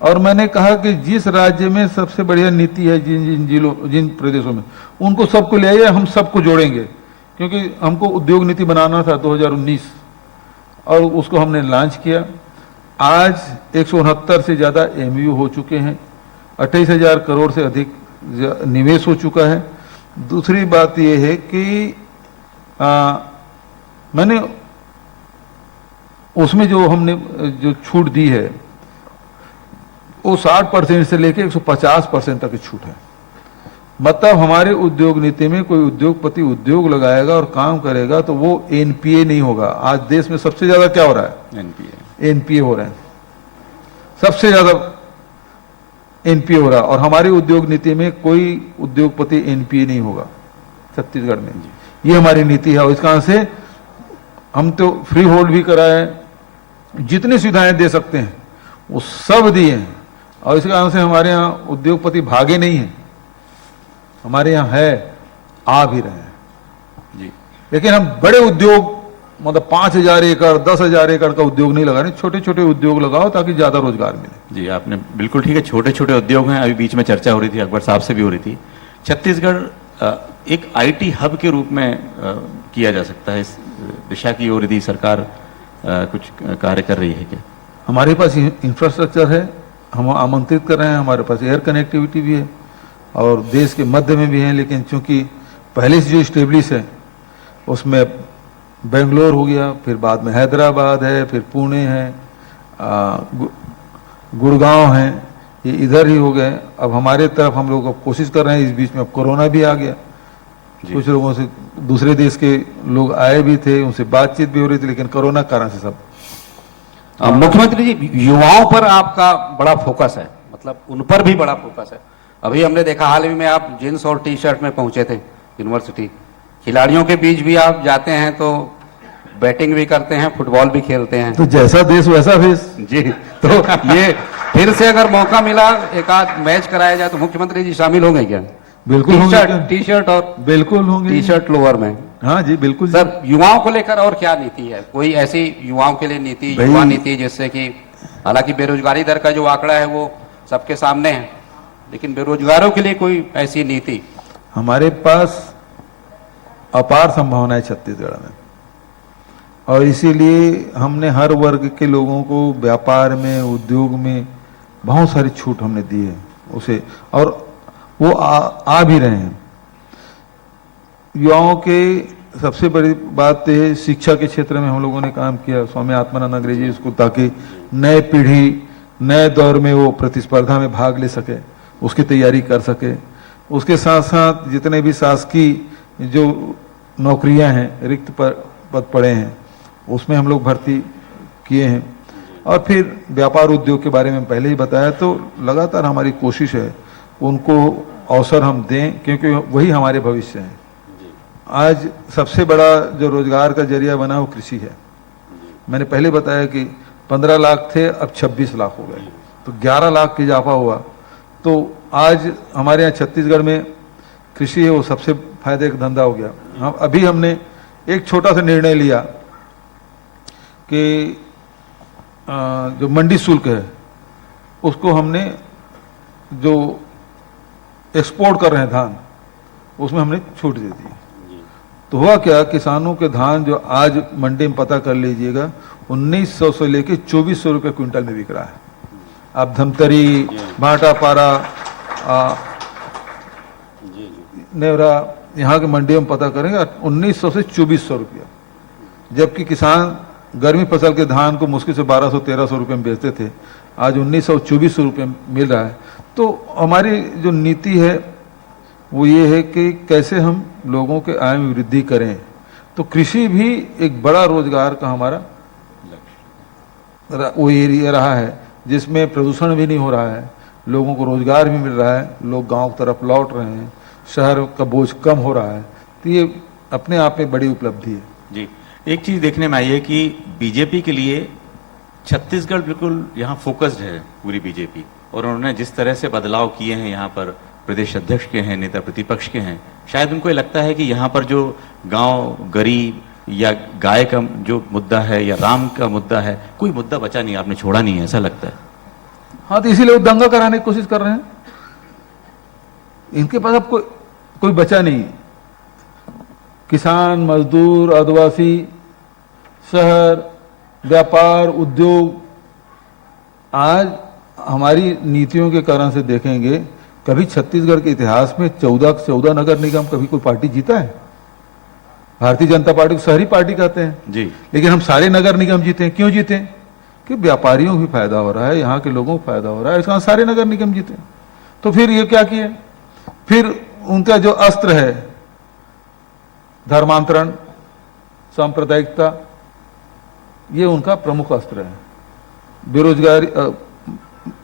और मैंने कहा कि जिस राज्य में सबसे बढ़िया नीति है, जिन प्रदेशों में, उनको सबको ले आइए, हम सबको जोड़ेंगे। क्योंकि हमको उद्योग नीति बनाना था 2019 और उसको हमने लॉन्च किया। आज 169 से ज़्यादा एमयू हो चुके हैं, 28,000 करोड़ से अधिक निवेश हो चुका है। दूसरी बात यह है कि मैंने उसमें जो हमने जो छूट दी है वो 60% से लेकर 150% तक की छूट है। मतलब हमारे उद्योग नीति में कोई उद्योगपति उद्योग लगाएगा और काम करेगा तो वो एनपीए नहीं होगा। आज देश में सबसे ज्यादा क्या हो रहा है? एनपीए हो रहा है, सबसे ज्यादा एनपीए हो रहा है। और हमारी उद्योग नीति में कोई उद्योगपति एनपीए नहीं होगा छत्तीसगढ़ में। ये हमारी नीति है और इस कारण से हम तो फ्री होल्ड भी कराए, जितनी सुविधाएं दे सकते हैं वो सब दिए हैं। और इस कारण से हमारे यहाँ उद्योगपति भागे नहीं हैं, हमारे यहाँ है, आ भी रहे हैं जी। लेकिन हम बड़े उद्योग, मतलब 5,000 एकड़ 10,000 एकड़ का उद्योग नहीं लगा रहे, छोटे छोटे उद्योग लगाओ ताकि ज्यादा रोजगार मिले। जी, आपने बिल्कुल ठीक है, छोटे छोटे उद्योग हैं। अभी बीच में चर्चा हो रही थी, अकबर साहब से भी हो रही थी, छत्तीसगढ़ एक आईटी हब के रूप में किया जा सकता है, इस दिशा की ओर यदि सरकार कुछ कार्य कर रही है क्या? हमारे पास इंफ्रास्ट्रक्चर है, हम आमंत्रित कर रहे हैं, हमारे पास एयर कनेक्टिविटी भी है और देश के मध्य में भी है। लेकिन चूंकि पहले से जो स्टेब्लिश है उसमें बेंगलोर हो गया, फिर बाद में हैदराबाद है, फिर पुणे है, गुड़गांव है, ये इधर ही हो गए। अब हमारे तरफ हम लोग अब कोशिश कर रहे हैं, इस बीच में अब कोरोना भी आ गया, कुछ लोगों से दूसरे देश के लोग आए भी थे, उनसे बातचीत भी हो रही थी, लेकिन कोरोना कारण से सब। मुख्यमंत्री जी, युवाओं पर आपका बड़ा फोकस है, मतलब उन पर भी बड़ा फोकस है। अभी हमने देखा हाल ही में आप जींस और टी शर्ट में पहुंचे थे यूनिवर्सिटी, खिलाड़ियों के बीच भी आप जाते हैं तो बैटिंग भी करते हैं, फुटबॉल भी खेलते हैं। तो जैसा देश वैसा भेष जी। तो ये फिर से अगर मौका मिला एक आध मैच कराया जाए तो मुख्यमंत्री जी शामिल होंगे क्या? बिल्कुल होंगे। टी शर्ट और बिल्कुल होंगे, टी शर्ट लोअर में। हाँ जी बिल्कुल। सर, युवाओं को लेकर और क्या नीति है? कोई ऐसी युवाओं के लिए नीति, युवा नीति, जिससे कि हालांकि बेरोजगारी दर का जो आंकड़ा है वो सबके सामने है, लेकिन बेरोजगारों के लिए कोई ऐसी नीति? हमारे पास अपार संभावना है छत्तीसगढ़ में और इसीलिए हमने हर वर्ग के लोगों को व्यापार में, उद्योग में बहुत सारी छूट हमने दी है उसे, और वो आ भी रहे हैं। युवाओं के सबसे बड़ी बात है शिक्षा के क्षेत्र में हम लोगों ने काम किया, स्वामी आत्मानंद अंग्रेजी स्कूल, ताकि नए पीढ़ी नए दौर में वो प्रतिस्पर्धा में भाग ले सके, उसकी तैयारी कर सके। उसके साथ साथ जितने भी शासकीय जो नौकरियां हैं, रिक्त पद पड़े हैं, उसमें हम लोग भर्ती किए हैं। और फिर व्यापार उद्योग के बारे में पहले ही बताया, तो लगातार हमारी कोशिश है उनको अवसर हम दें, क्योंकि वही हमारे भविष्य हैं। आज सबसे बड़ा जो रोजगार का जरिया बना वो कृषि है। मैंने पहले बताया कि 15 लाख थे, अब 26 लाख हो गए, तो 11 लाख का इजाफा हुआ। तो आज हमारे यहाँ छत्तीसगढ़ में कृषि है वो सबसे फायदे का धंधा हो गया। अभी हमने एक छोटा सा निर्णय लिया कि जो मंडी शुल्क है उसको हमने, जो एक्सपोर्ट कर रहे हैं धान, उसमें हमने छूट दे दी। तो हुआ क्या, किसानों के धान जो आज मंडी में पता कर लीजिएगा 1900 से लेके 2400 रुपये क्विंटल में बिक रहा है। अब धमतरी, भाटापारा, नेवरा, यहाँ के मंडियों में पता करेंगे 1900 से 2400 रुपया, जबकि किसान गर्मी फसल के धान को मुश्किल से 1200-1300 रुपये में बेचते थे, आज 1900-2400 रुपये मिल रहा है। तो हमारी जो नीति है वो ये है कि कैसे हम लोगों के आय में वृद्धि करें तो कृषि भी एक बड़ा रोजगार का हमारा वो एरिया रहा है, जिसमें प्रदूषण भी नहीं हो रहा है, लोगों को रोजगार भी मिल रहा है, लोग गांव की तरफ लौट रहे हैं, शहर का बोझ कम हो रहा है। तो ये अपने आप में बड़ी उपलब्धि है। जी, एक चीज देखने में आई है कि बीजेपी के लिए छत्तीसगढ़ बिल्कुल यहाँ फोकस्ड है, पूरी बीजेपी, और उन्होंने जिस तरह से बदलाव किए हैं यहाँ पर, प्रदेश अध्यक्ष के हैं, नेता प्रतिपक्ष के हैं, शायद उनको ये लगता है कि यहाँ पर जो गांव गरीब या गाय का जो मुद्दा है या राम का मुद्दा है, कोई मुद्दा बचा नहीं, आपने छोड़ा नहीं है, ऐसा लगता है। हाँ, तो इसीलिए वो दंगा कराने की कोशिश कर रहे हैं। इनके पास अब कोई बचा नहीं। किसान, मजदूर, आदिवासी, शहर, व्यापार, उद्योग, आज हमारी नीतियों के कारण से देखेंगे, कभी छत्तीसगढ़ के इतिहास में 14 नगर निगम कभी कोई पार्टी जीता है? भारतीय जनता पार्टी को शहरी पार्टी कहते हैं जी, लेकिन हम सारे नगर निगम जीते हैं। क्यों जीते? कि व्यापारियों को भी फायदा हो रहा है, यहाँ के लोगों को फायदा हो रहा है, इसका सारे नगर निगम जीते। तो फिर ये क्या किए? फिर उनका जो अस्त्र है धर्मांतरण, सांप्रदायिकता, ये उनका प्रमुख अस्त्र है। बेरोजगारी,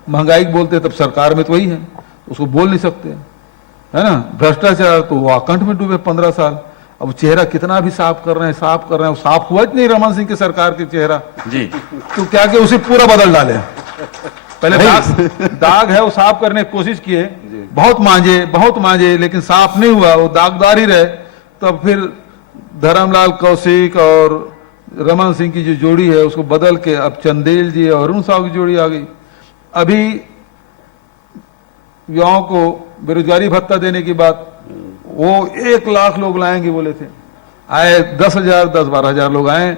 महंगाई बोलते तब सरकार में तो वही है, उसको बोल नहीं सकते, है ना। भ्रष्टाचार तो वो आकंठ में डूबे 15 साल। अब चेहरा कितना भी साफ कर रहे हैं, साफ हुआ नहीं रमन सिंह की सरकार की चेहरा जी, तो क्या कि उसे पूरा बदल डाले। पहले दाग है वो साफ करने की कोशिश किए, बहुत मांझे लेकिन साफ नहीं हुआ, वो दागदार ही रहे। तब फिर धर्मलाल कौशिक और रमन सिंह की जो जोड़ी है उसको बदल के अब चंदेल जी और अरुण साहू की जोड़ी आ गई। अभी युवाओं को बेरोजगारी भत्ता देने की बात, वो 1 लाख लोग लाएंगे बोले थे, आए 10,000 10-12,000 लोग आए,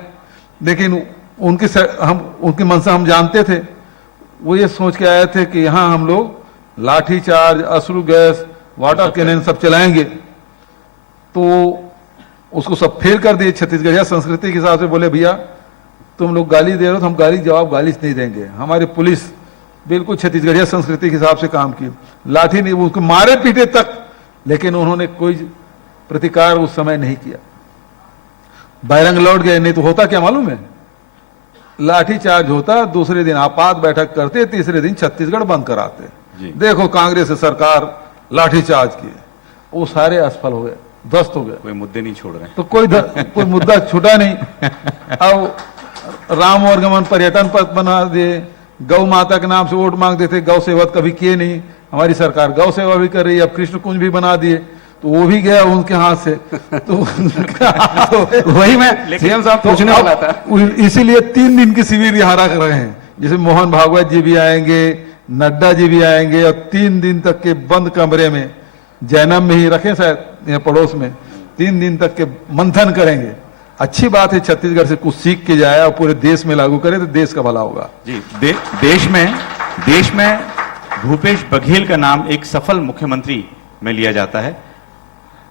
लेकिन उनकी मंशा हम जानते थे। वो ये सोच के आए थे कि यहाँ हम लोग लाठीचार्ज, अश्रु गैस, वाटर कैनन सब चलाएंगे, तो उसको सब फेल कर दिए। छत्तीसगढ़िया संस्कृति के हिसाब से बोले भैया तुम लोग गाली दे रहे हो तो हम गाली नहीं देंगे। हमारी पुलिस बिल्कुल छत्तीसगढ़िया संस्कृति के हिसाब से काम की, लाठी नहीं, उसको मारे पीटे तक, लेकिन उन्होंने कोई प्रतिकार उस समय नहीं किया। बैरंग लौट गए, नहीं तो होता क्या मालूम है? लाठी चार्ज होता, दूसरे दिन आपात बैठक करते, तीसरे दिन छत्तीसगढ़ बंद कराते। देखो कांग्रेस सरकार लाठी चार्ज की, वो सारे असफल हो गए, ध्वस्त हो गए। कोई मुद्दे नहीं छोड़ रहे हैं। तो कोई मुद्दा छूटा नहीं। अब राम वर्गमन पर्यटन पथ बना दिए, गौ माता के नाम से वोट मांगते थे, गौ सेवा कभी किए नहीं। हमारी सरकार गौ सेवा भी कर रही है, अब कृष्ण कुंज भी बना दिए, तो वो भी गया उनके हाथ से। तो वही मैं सीएम साहब पूछने वाला था, इसीलिए 3 दिन की शिविर यहाँ रख रहे हैं, जैसे मोहन भागवत जी भी आएंगे, नड्डा जी भी आएंगे, और 3 दिन तक के बंद कमरे में, जैनम में ही रखे शायद यहाँ पड़ोस में, 3 दिन तक के मंथन करेंगे। अच्छी बात है, छत्तीसगढ़ से कुछ सीख के जाए और पूरे देश में लागू करे तो देश का भला होगा। जी, देश में भूपेश बघेल का नाम एक सफल मुख्यमंत्री में लिया जाता है।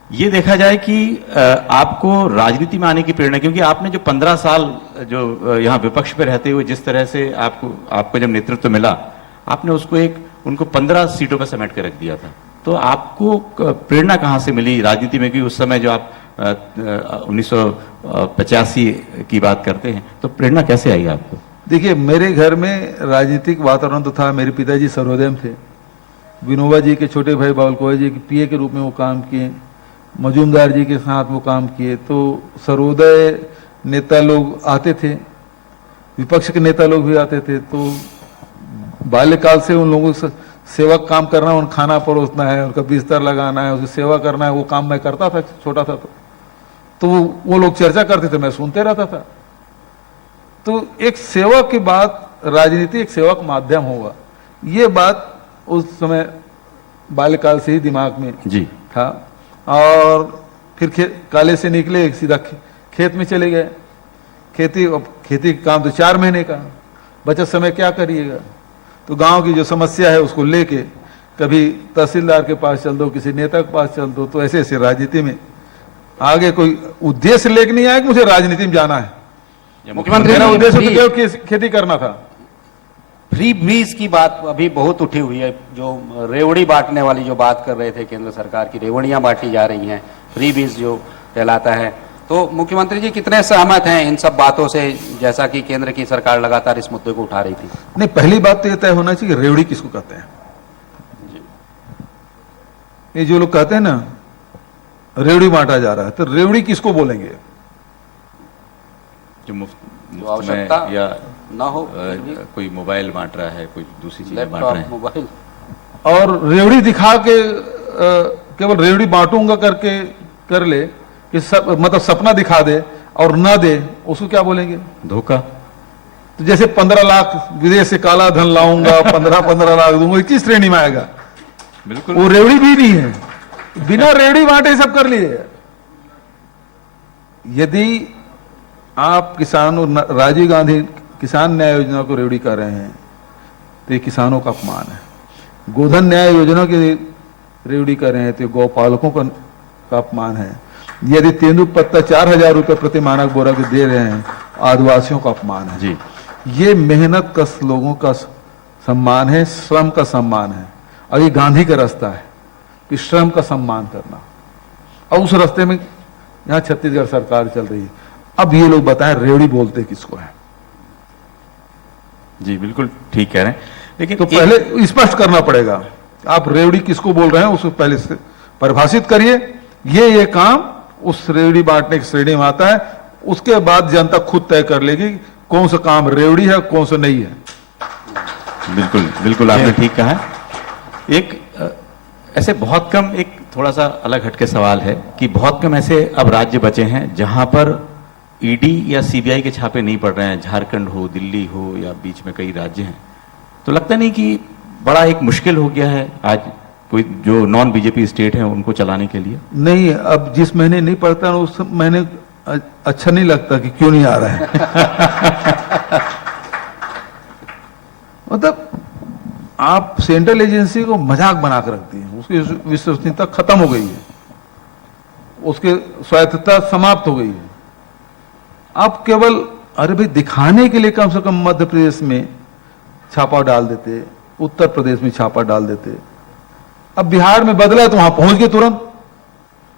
ये देखा जाए कि आपको राजनीति में आने की प्रेरणा, क्योंकि आपने जो 15 साल जो यहाँ विपक्ष पे रहते हुए जिस तरह से आपको जब नेतृत्व मिला, आपने उनको 15 सीटों पर समेट कर रख दिया था। तो आपको प्रेरणा कहाँ से मिली राजनीति में? कि उस समय जो आप 1985 की बात करते हैं, तो प्रेरणा कैसे आई आपको? देखिए, मेरे घर में राजनीतिक वातावरण तो था। मेरे पिताजी सर्वोदय थे, विनोबा जी के छोटे भाई बाबुल कोय जी के पीए के रूप में वो काम किए, मजूमदार जी के साथ वो काम किए। तो सर्वोदय नेता लोग आते थे, विपक्ष के नेता लोग भी आते थे। तो बाल्यकाल से उन लोगों से सेवक काम करना, उन खाना परोसना है, उनका बिस्तर लगाना है, उसकी सेवा करना है, वो काम मैं करता था छोटा था। तो वो लोग चर्चा करते थे, मैं सुनते रहता था। तो एक सेवक की बात, राजनीति एक सेवक माध्यम होगा, ये बात उस समय बाल्यकाल से ही दिमाग में जी था। और फिर काले से निकले, सीधा खेत में चले गए। खेती का काम तो 4 महीने का, बचत समय क्या करिएगा? तो गांव की जो समस्या है उसको लेके कभी तहसीलदार के पास चल दो, किसी नेता के पास चल दो। तो ऐसे ऐसे राजनीति में आगे कोई उद्देश्य लेके नहीं आया कि मुझे राजनीति में जाना है। मुख्यमंत्री, मेरा उद्देश्य तो केवल खेती करना था। फ्री बीज की बात अभी बहुत उठी हुई है, जो रेवड़ी बांटने वाली जो बात कर रहे थे, केंद्र सरकार की रेवड़ियां बांटी जा रही हैं, फ्री बीज जो कहलाता है, तो मुख्यमंत्री जी कितने सहमत हैं इन सब बातों से, जैसा कि केंद्र की सरकार लगातार इस मुद्दे को उठा रही थी? नहीं, पहली बात तो यह तय होना चाहिए रेवड़ी किसको कहते हैं। ये जो लोग कहते हैं ना रेवड़ी बांटा जा रहा है, तो रेवड़ी किसको बोलेंगे? जो मुफ्त जो में आवश्यकता या ना हो, कोई मोबाइल बांट रहा है, कोई दूसरी चीजें बांट लैपटॉप रहे हैं। मोबाइल, और रेवड़ी दिखा के केवल रेवड़ी बांटूंगा करके कर ले कि मतलब सपना दिखा दे और ना दे, उसको क्या बोलेंगे? धोखा। तो जैसे 15 लाख विदेश से काला धन लाऊंगा, 15 लाख दूंगा, किस श्रेणी में आएगा? बिल्कुल। वो रेवड़ी भी नहीं है, बिना रेवड़ी बांटे सब कर लिए। यदि आप किसानों, राजीव गांधी किसान न्याय योजना को रेवड़ी कर रहे हैं तो ये किसानों का अपमान है। गोधन न्याय योजना की रेवड़ी कर रहे हैं तो गौपालकों का अपमान है। यदि तेंदुपत्ता 4000 रुपए प्रति मानक बोरा के दे रहे हैं, आदिवासियों का अपमान है। जी। ये मेहनत कश लोगों का सम्मान है, श्रम का सम्मान है, और ये गांधी का रास्ता है कि श्रम का सम्मान करना, और उस रास्ते में यहां छत्तीसगढ़ सरकार चल रही है। अब ये लोग बताएं रेवड़ी बोलते किसको है? जी बिल्कुल ठीक कह रहे हैं, लेकिन तो पहले स्पष्ट करना पड़ेगा आप रेवड़ी किसको बोल रहे हैं, उसको पहले से परिभाषित करिए। ये काम उस रेवड़ी बांटने की श्रेणी में आता है, उसके बाद जनता खुद तय कर लेगी कौन सा काम रेवड़ी है, कौन सा नहीं है। बिल्कुल बिल्कुल आपने ठीक कहा है। एक ऐसे बहुत कम, एक थोड़ा सा अलग हटके सवाल है कि बहुत कम ऐसे अब राज्य बचे हैं जहां पर ईडी या सीबीआई के छापे नहीं पड़ रहे हैं। झारखंड हो, दिल्ली हो, या बीच में कई राज्य हैं। तो लगता नहीं कि बड़ा एक मुश्किल हो गया है आज कोई जो नॉन बीजेपी स्टेट है उनको चलाने के लिए? नहीं, अब जिस महीने नहीं पड़ता उस महीने अच्छा नहीं लगता कि क्यों नहीं आ रहा है। मतलब आप सेंट्रल एजेंसी को मजाक बना कर रखती हैं, उसकी विश्वसनीयता खत्म हो गई है, उसकी स्वायत्तता समाप्त हो गई है। आप केवल अरे भाई दिखाने के लिए कम से कम मध्य प्रदेश में छापा डाल देते, उत्तर प्रदेश में छापा डाल देते। अब बिहार में बदला तो वहां पहुंच गए तुरंत।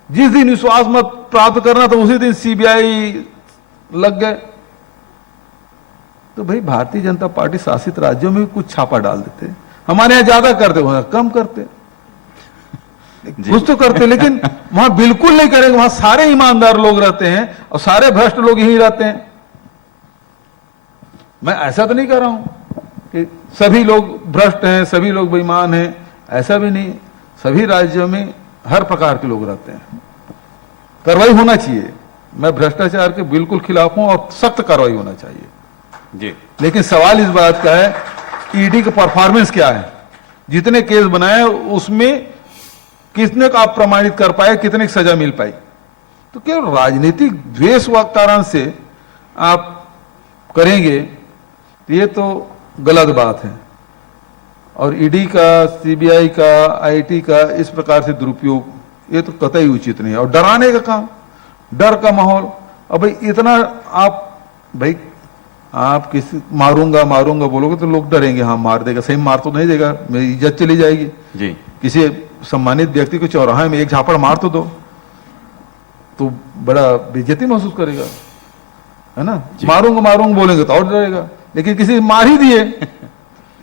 जिस दिन विश्वास मत प्राप्त करना तो उसी दिन सीबीआई लग गए। तो भाई भारतीय जनता पार्टी शासित राज्यों में भी कुछ छापा डाल देते, हमारे यहां ज्यादा करते, वहां कम करते, कुछ तो करते, लेकिन वहां बिल्कुल नहीं करेंगे। वहां सारे ईमानदार लोग रहते हैं और सारे भ्रष्ट लोग यही रहते हैं। मैं ऐसा तो नहीं कर रहा हूं कि सभी लोग भ्रष्ट हैं, सभी लोग बेईमान हैं, ऐसा भी नहीं। सभी राज्यों में हर प्रकार के लोग रहते हैं, कार्रवाई होना चाहिए। मैं भ्रष्टाचार के बिल्कुल खिलाफ हूं और सख्त कार्रवाई होना चाहिए जी। लेकिन सवाल इस बात का है ईडी का परफॉर्मेंस क्या है? जितने केस बनाए उसमें कितने को आप प्रमाणित कर पाए, कितने की सजा मिल पाई? तो केवल राजनीतिक द्वेष व कारण से आप करेंगे तो ये तो गलत बात है। और ईडी का, सीबीआई का, आईटी का इस प्रकार से दुरुपयोग ये तो कतई उचित नहीं है। और डराने का काम, डर का माहौल, अब भाई इतना आप किसी मारूंगा मारूंगा बोलोगे तो लोग डरेंगे, हाँ मार देगा, सही मार तो नहीं देगा, मेरी इज्जत चली जाएगी जी। किसी सम्मानित व्यक्ति को चौराहे में एक झापड़ मार तो दो तो बड़ा बेइज्जती महसूस करेगा, है ना। मारूंगा मारूंगा बोलेंगे तो और डरेगा, लेकिन किसी मार ही दिए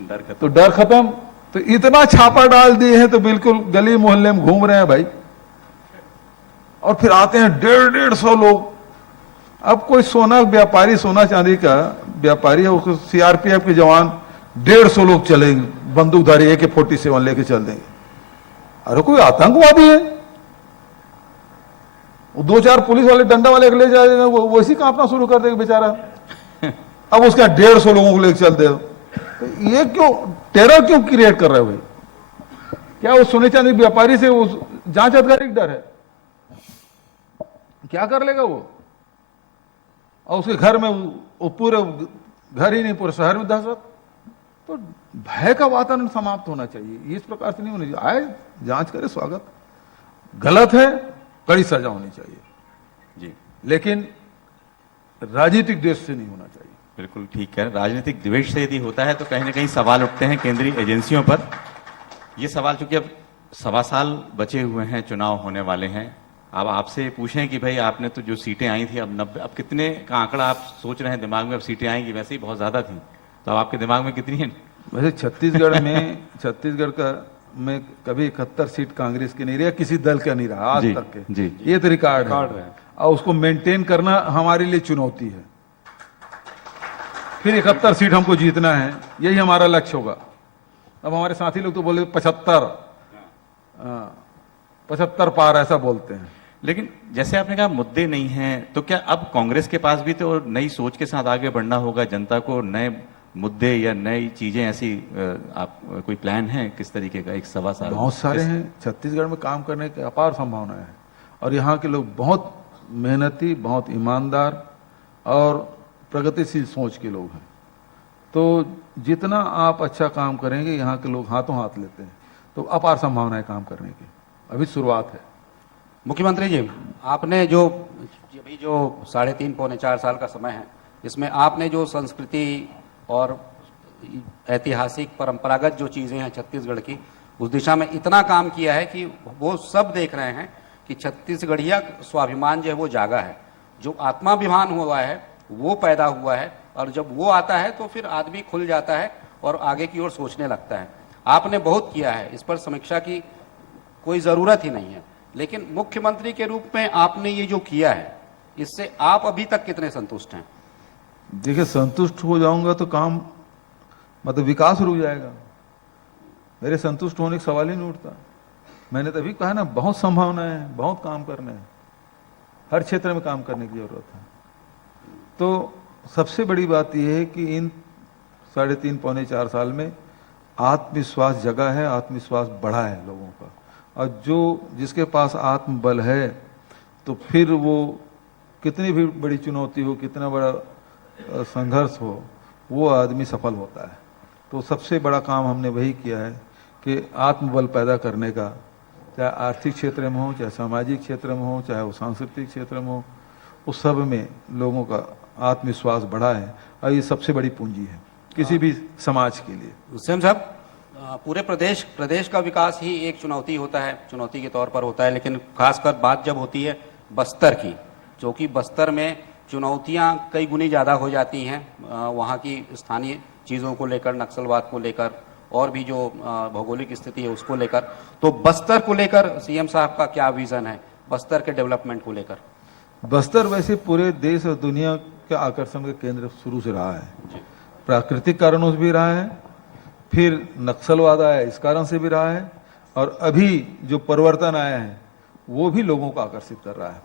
डर खत्म। तो डर खत्म। तो इतना छापा डाल दिए हैं तो बिल्कुल गली मोहल्ले में घूम रहे हैं भाई। और फिर आते हैं 150 लोग। अब कोई सोना व्यापारी, सोना चांदी का व्यापारी है, उसको सीआरपीएफ के जवान 150 लोग चलेंगे, बंदूकधारी AK-47 लेके चल देंगे। अरे कोई आतंकवादी है, वो 2-4 पुलिस वाले डंडा वाले ले जाएंगे, वो वैसी कांपना शुरू कर देगा बेचारा। अब उसके 150 लोगों को लेकर चलते हो, तो ये क्यों टेरर क्यों क्रिएट कर रहे हो भाई? क्या वो सोने चांदी व्यापारी से वो जांच अधिकारी का डर है? क्या कर लेगा वो? और उसके घर में वो पूरे घर ही नहीं, पूरे शहर में दहशत। तो भय का वातावरण समाप्त होना चाहिए, इस प्रकार से नहीं होना चाहिए। आए जांच करे, स्वागत, गलत है कड़ी सजा होनी चाहिए जी, लेकिन राजनीतिक द्वेष से नहीं होना चाहिए। बिल्कुल ठीक है। राजनीतिक द्वेष से यदि होता है तो कहीं ना कहीं सवाल उठते हैं केंद्रीय एजेंसियों पर। ये सवाल चूंकि अब 1.25 साल बचे हुए हैं, चुनाव होने वाले हैं, अब आपसे पूछें कि भाई आपने तो जो सीटें आई थी अब 90, अब कितने का आंकड़ा आप सोच रहे हैं दिमाग में, अब सीटें आएंगी, वैसे ही बहुत ज़्यादा थी, तो अब आपके दिमाग में कितनी है? वैसे छत्तीसगढ़ का में कभी 71 सीट कांग्रेस की नहीं रही, किसी दल का नहीं रहा आज जी, तक के। जी। ये तो रिकॉर्ड है और उसको मेंटेन करना हमारे लिए चुनौती है। फिर 71 सीट हमको जीतना है, यही हमारा लक्ष्य होगा। अब हमारे साथी लोग तो बोले 75, 75 पार ऐसा बोलते हैं। लेकिन जैसे आपने कहा मुद्दे नहीं हैं, तो क्या अब कांग्रेस के पास भी तो नई सोच के साथ आगे बढ़ना होगा, जनता को नए मुद्दे या नई चीजें ऐसी आप कोई प्लान है किस तरीके का? एक 1.25 साल बहुत सारे हैं, छत्तीसगढ़ में काम करने की अपार संभावना है और यहाँ के लोग बहुत मेहनती, बहुत ईमानदार और प्रगतिशील सोच के लोग हैं। तो जितना आप अच्छा काम करेंगे यहाँ के लोग हाथों हाथ लेते हैं, तो अपार संभावना है काम करने की, अभी शुरुआत है। मुख्यमंत्री जी, आपने जो अभी जो 3.5 पौने 4 साल का समय है, इसमें आपने जो संस्कृति और ऐतिहासिक परंपरागत जो चीज़ें हैं छत्तीसगढ़ की, उस दिशा में इतना काम किया है कि वो सब देख रहे हैं कि छत्तीसगढ़िया स्वाभिमान जो है वो जागा है, जो आत्माभिमान हुआ है वो पैदा हुआ है, और जब वो आता है तो फिर आदमी खुल जाता है और आगे की ओर सोचने लगता है। आपने बहुत किया है, इस पर समीक्षा की कोई ज़रूरत ही नहीं है, लेकिन मुख्यमंत्री के रूप में आपने ये जो किया है, इससे आप अभी तक कितने संतुष्ट हैं? देखिए, संतुष्ट हो जाऊंगा तो काम मतलब विकास रुक जाएगा। मेरे संतुष्ट होने का सवाल ही नहीं उठता। मैंने तभी कहा ना, बहुत संभावनाएं हैं, बहुत काम करने हैं, हर क्षेत्र में काम करने की जरूरत है। तो सबसे बड़ी बात यह है कि इन 3.5 पौने 4 साल में आत्मविश्वास जगा है, आत्मविश्वास बढ़ा है लोगों का, और जो जिसके पास आत्मबल है तो फिर वो कितनी भी बड़ी चुनौती हो, कितना बड़ा संघर्ष हो, वो आदमी सफल होता है। तो सबसे बड़ा काम हमने वही किया है कि आत्मबल पैदा करने का, चाहे आर्थिक क्षेत्र में हो, चाहे सामाजिक क्षेत्र में हो, चाहे वो सांस्कृतिक क्षेत्र में हो, उस सब में लोगों का आत्मविश्वास बढ़ा है, और ये सबसे बड़ी पूंजी है किसी भी समाज के लिए। सेम साहब, पूरे प्रदेश का विकास ही एक चुनौती होता है, चुनौती के तौर पर होता है, लेकिन खासकर बात जब होती है बस्तर की, जो कि बस्तर में चुनौतियां कई गुनी ज़्यादा हो जाती हैं, वहाँ की स्थानीय चीज़ों को लेकर, नक्सलवाद को लेकर, और भी जो भौगोलिक स्थिति है उसको लेकर। तो बस्तर को लेकर सीएम साहब का क्या विजन है, बस्तर के डेवलपमेंट को लेकर? बस्तर वैसे पूरे देश और दुनिया के आकर्षण का केंद्र शुरू से रहा है। प्राकृतिक कारणों से भी रहा है, फिर नक्सलवाद आया इस कारण से भी रहा है, और अभी जो परिवर्तन आया है वो भी लोगों को आकर्षित कर रहा है।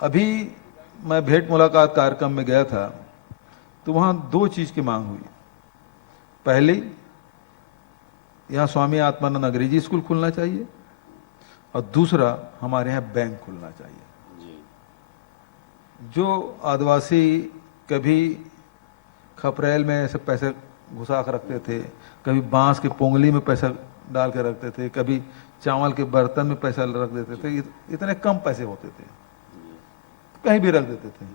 अभी मैं भेंट मुलाकात कार्यक्रम में गया था तो वहाँ 2 चीज़ की मांग हुई। पहली, यहाँ स्वामी आत्मानंद अंग्रेजी स्कूल खुलना चाहिए, और दूसरा, हमारे यहाँ बैंक खुलना चाहिए। जो आदिवासी कभी खपरेल में ऐसे पैसे घुसा कर रखते थे, कभी बांस के पोंगली में पैसा डाल के रखते थे, कभी चावल के बर्तन में पैसा रख देते थे, इतने कम पैसे होते थे, कहीं भी रख देते थे।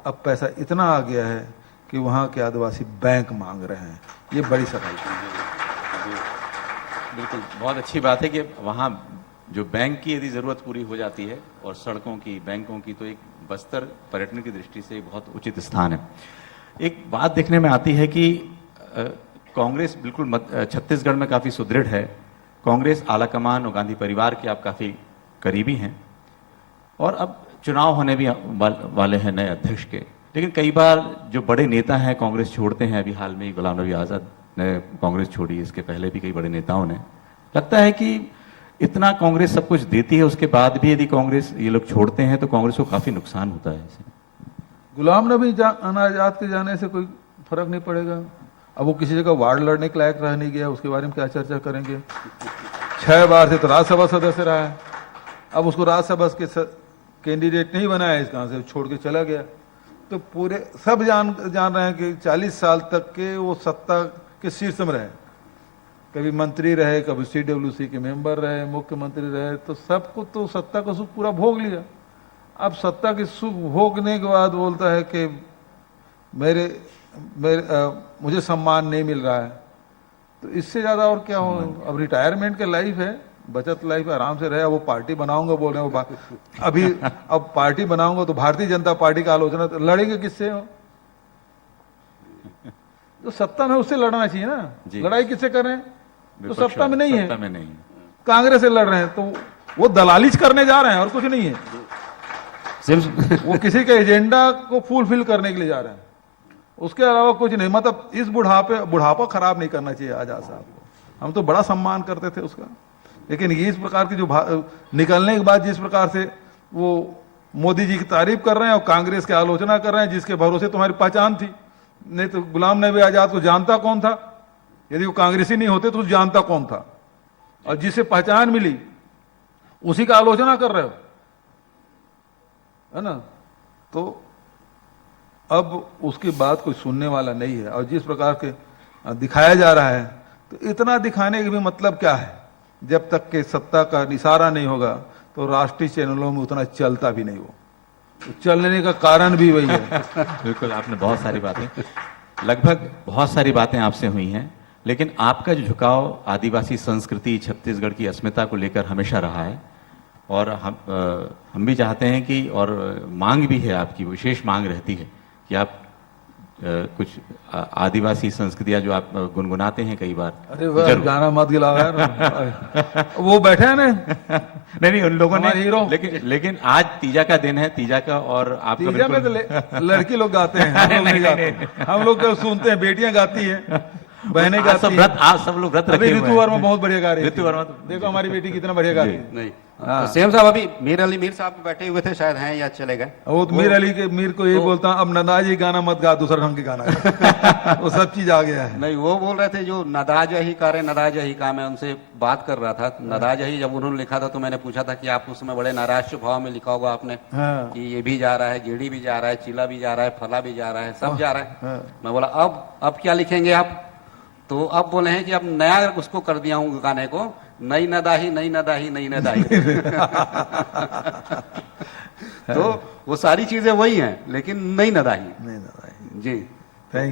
अब पैसा इतना आ गया है कि वहाँ के आदिवासी बैंक मांग रहे हैं। ये बड़ी सफलता है। बिल्कुल, बहुत अच्छी बात है कि वहाँ जो बैंक की यदि ज़रूरत पूरी हो जाती है और सड़कों की, बैंकों की, तो एक बस्तर पर्यटन की दृष्टि से एक बहुत उचित स्थान है। एक बात देखने में आती है कि कांग्रेस बिल्कुल छत्तीसगढ़ में काफ़ी सुदृढ़ है। कांग्रेस आलाकमान और गांधी परिवार के आप काफ़ी करीबी हैं, और अब चुनाव होने भी वाले हैं नए अध्यक्ष के। लेकिन कई बार जो बड़े नेता हैं कांग्रेस छोड़ते हैं, अभी हाल में गुलाम नबी आज़ाद ने कांग्रेस छोड़ी, इसके पहले भी कई बड़े नेताओं ने। लगता है कि इतना कांग्रेस सब कुछ देती है, उसके बाद भी यदि कांग्रेस ये लोग छोड़ते हैं तो कांग्रेस को काफ़ी नुकसान होता है इससे। गुलाम नबी आज़ाद के जाने से कोई फर्क नहीं पड़ेगा। अब वो किसी जगह वार्ड लड़ने के लायक रह नहीं गया, उसके बारे में क्या चर्चा करेंगे। 6 बार से तो राज्यसभा सदस्य रहा है, अब उसको राज्यसभा के कैंडिडेट नहीं बनाया, इस कारण से छोड़ के चला गया। तो पूरे सब जान रहे हैं कि 40 साल तक के वो सत्ता के शीर्ष में रहे, कभी मंत्री रहे, कभी CWC के मेंबर रहे, मुख्यमंत्री रहे, तो सबको तो सत्ता का सुख पूरा भोग लिया। अब सत्ता के सुख भोगने के बाद बोलता है कि मुझे सम्मान नहीं मिल रहा है, तो इससे ज़्यादा और क्या हो। अब रिटायरमेंट का लाइफ है, बचत लाइफ आराम से रहे। वो पार्टी बनाऊंगा बोल रहे हैं, अभी अब पार्टी बनाऊंगा तो भारतीय जनता पार्टी का आलोचना, तो लड़ेंगे किससे हो? तो सत्ता में उससे लड़ना चाहिए ना, लड़ाई किससे कर रहे हैं? तो सत्ता में नहीं है, सत्ता में नहीं। कांग्रेस से लड़ रहे हैं, तो वो दलालिश करने जा रहे हैं और कुछ नहीं है। वो किसी के एजेंडा को फुलफिल करने के लिए जा रहे हैं, उसके अलावा कुछ नहीं। मतलब इस बुढ़ापा खराब नहीं करना चाहिए आजाद साहब को। हम तो बड़ा सम्मान करते थे उसका, लेकिन ये इस प्रकार की जो निकलने के बाद जिस प्रकार से वो मोदी जी की तारीफ कर रहे हैं और कांग्रेस की आलोचना कर रहे हैं, जिसके भरोसे तुम्हारी पहचान थी। नहीं तो गुलाम नबी आजाद को जानता कौन था? यदि वो कांग्रेसी नहीं होते तो जानता कौन था? और जिसे पहचान मिली उसी का आलोचना कर रहे हो, है ना? तो अब उसकी बात कोई सुनने वाला नहीं है। और जिस प्रकार के दिखाया जा रहा है, तो इतना दिखाने का भी मतलब क्या है? जब तक के सत्ता का इशारा नहीं होगा तो राष्ट्रीय चैनलों में उतना चलता भी नहीं। वो तो चलने का कारण भी वही है। बिल्कुल, आपने बहुत सारी बातें, लगभग बहुत सारी बातें आपसे हुई हैं, लेकिन आपका जो झुकाव आदिवासी संस्कृति, छत्तीसगढ़ की अस्मिता को लेकर हमेशा रहा है। और हम भी चाहते हैं कि, और मांग भी है आपकी, विशेष मांग रहती है कि आप कुछ आदिवासी संस्कृतियां जो आप गुनगुनाते हैं कई बार। अरे वह गाना मत गिलाओ यार। वो बैठे हैं ना, नहीं उन लोगों ने हीरो। लेकिन आज तीजा का दिन है, तीजा का, और आपका तीजा में तो लड़की लोग गाते हैं, हम लोग नहीं गाते। हम लोग तो सुनते हैं, बेटियां गाती हैं, बहनें गाती हैं। आज सब लोग व्रत रखे हुए हैं। ऋतु वर्मा बहुत बढ़िया गा रही है। ऋतु वर्मा देखो हमारी बेटी कितना बढ़िया गा रही है। नहीं तो सेम साहब अभी मीर अली मीर साहब बैठे हुए थे, शायद हैं या चले गए। वो तो मीर को यही बोलता हूँ, अब नदाज ये गाना मत गा, दूसरा ढंग के गाना गा। वो सब चीज आ गया है। नहीं, वो बोल रहे थे जो नदाज ही कारे नदाज ही का, मैं उनसे बात कर रहा था। नदाज ही जब उन्होंने लिखा था तो मैंने पूछा था कि आप उसमें बड़े नाराज भाव में लिखा होगा आपने कि ये भी जा रहा है, गेड़ी भी जा रहा है, चिला भी जा रहा है, फला भी जा रहा है, सब जा रहा है। मैं बोला अब क्या लिखेंगे आप? तो अब बोले हैं कि अब नया उसको कर दिया हूँ गाने को, नई नदाही नई नदाही नई नदाही। तो वो सारी चीजें वही हैं, लेकिन नई नदाही जी,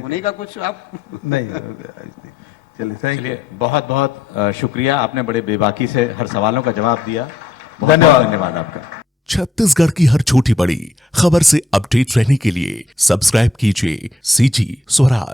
उन्हीं का कुछ आप नहीं। चलिए, थैंक यू, बहुत बहुत शुक्रिया। आपने बड़े बेबाकी से हर सवालों का जवाब दिया। धन्यवाद आपका। छत्तीसगढ़ की हर छोटी बड़ी खबर से अपडेट रहने के लिए सब्सक्राइब कीजिए CG स्वराज।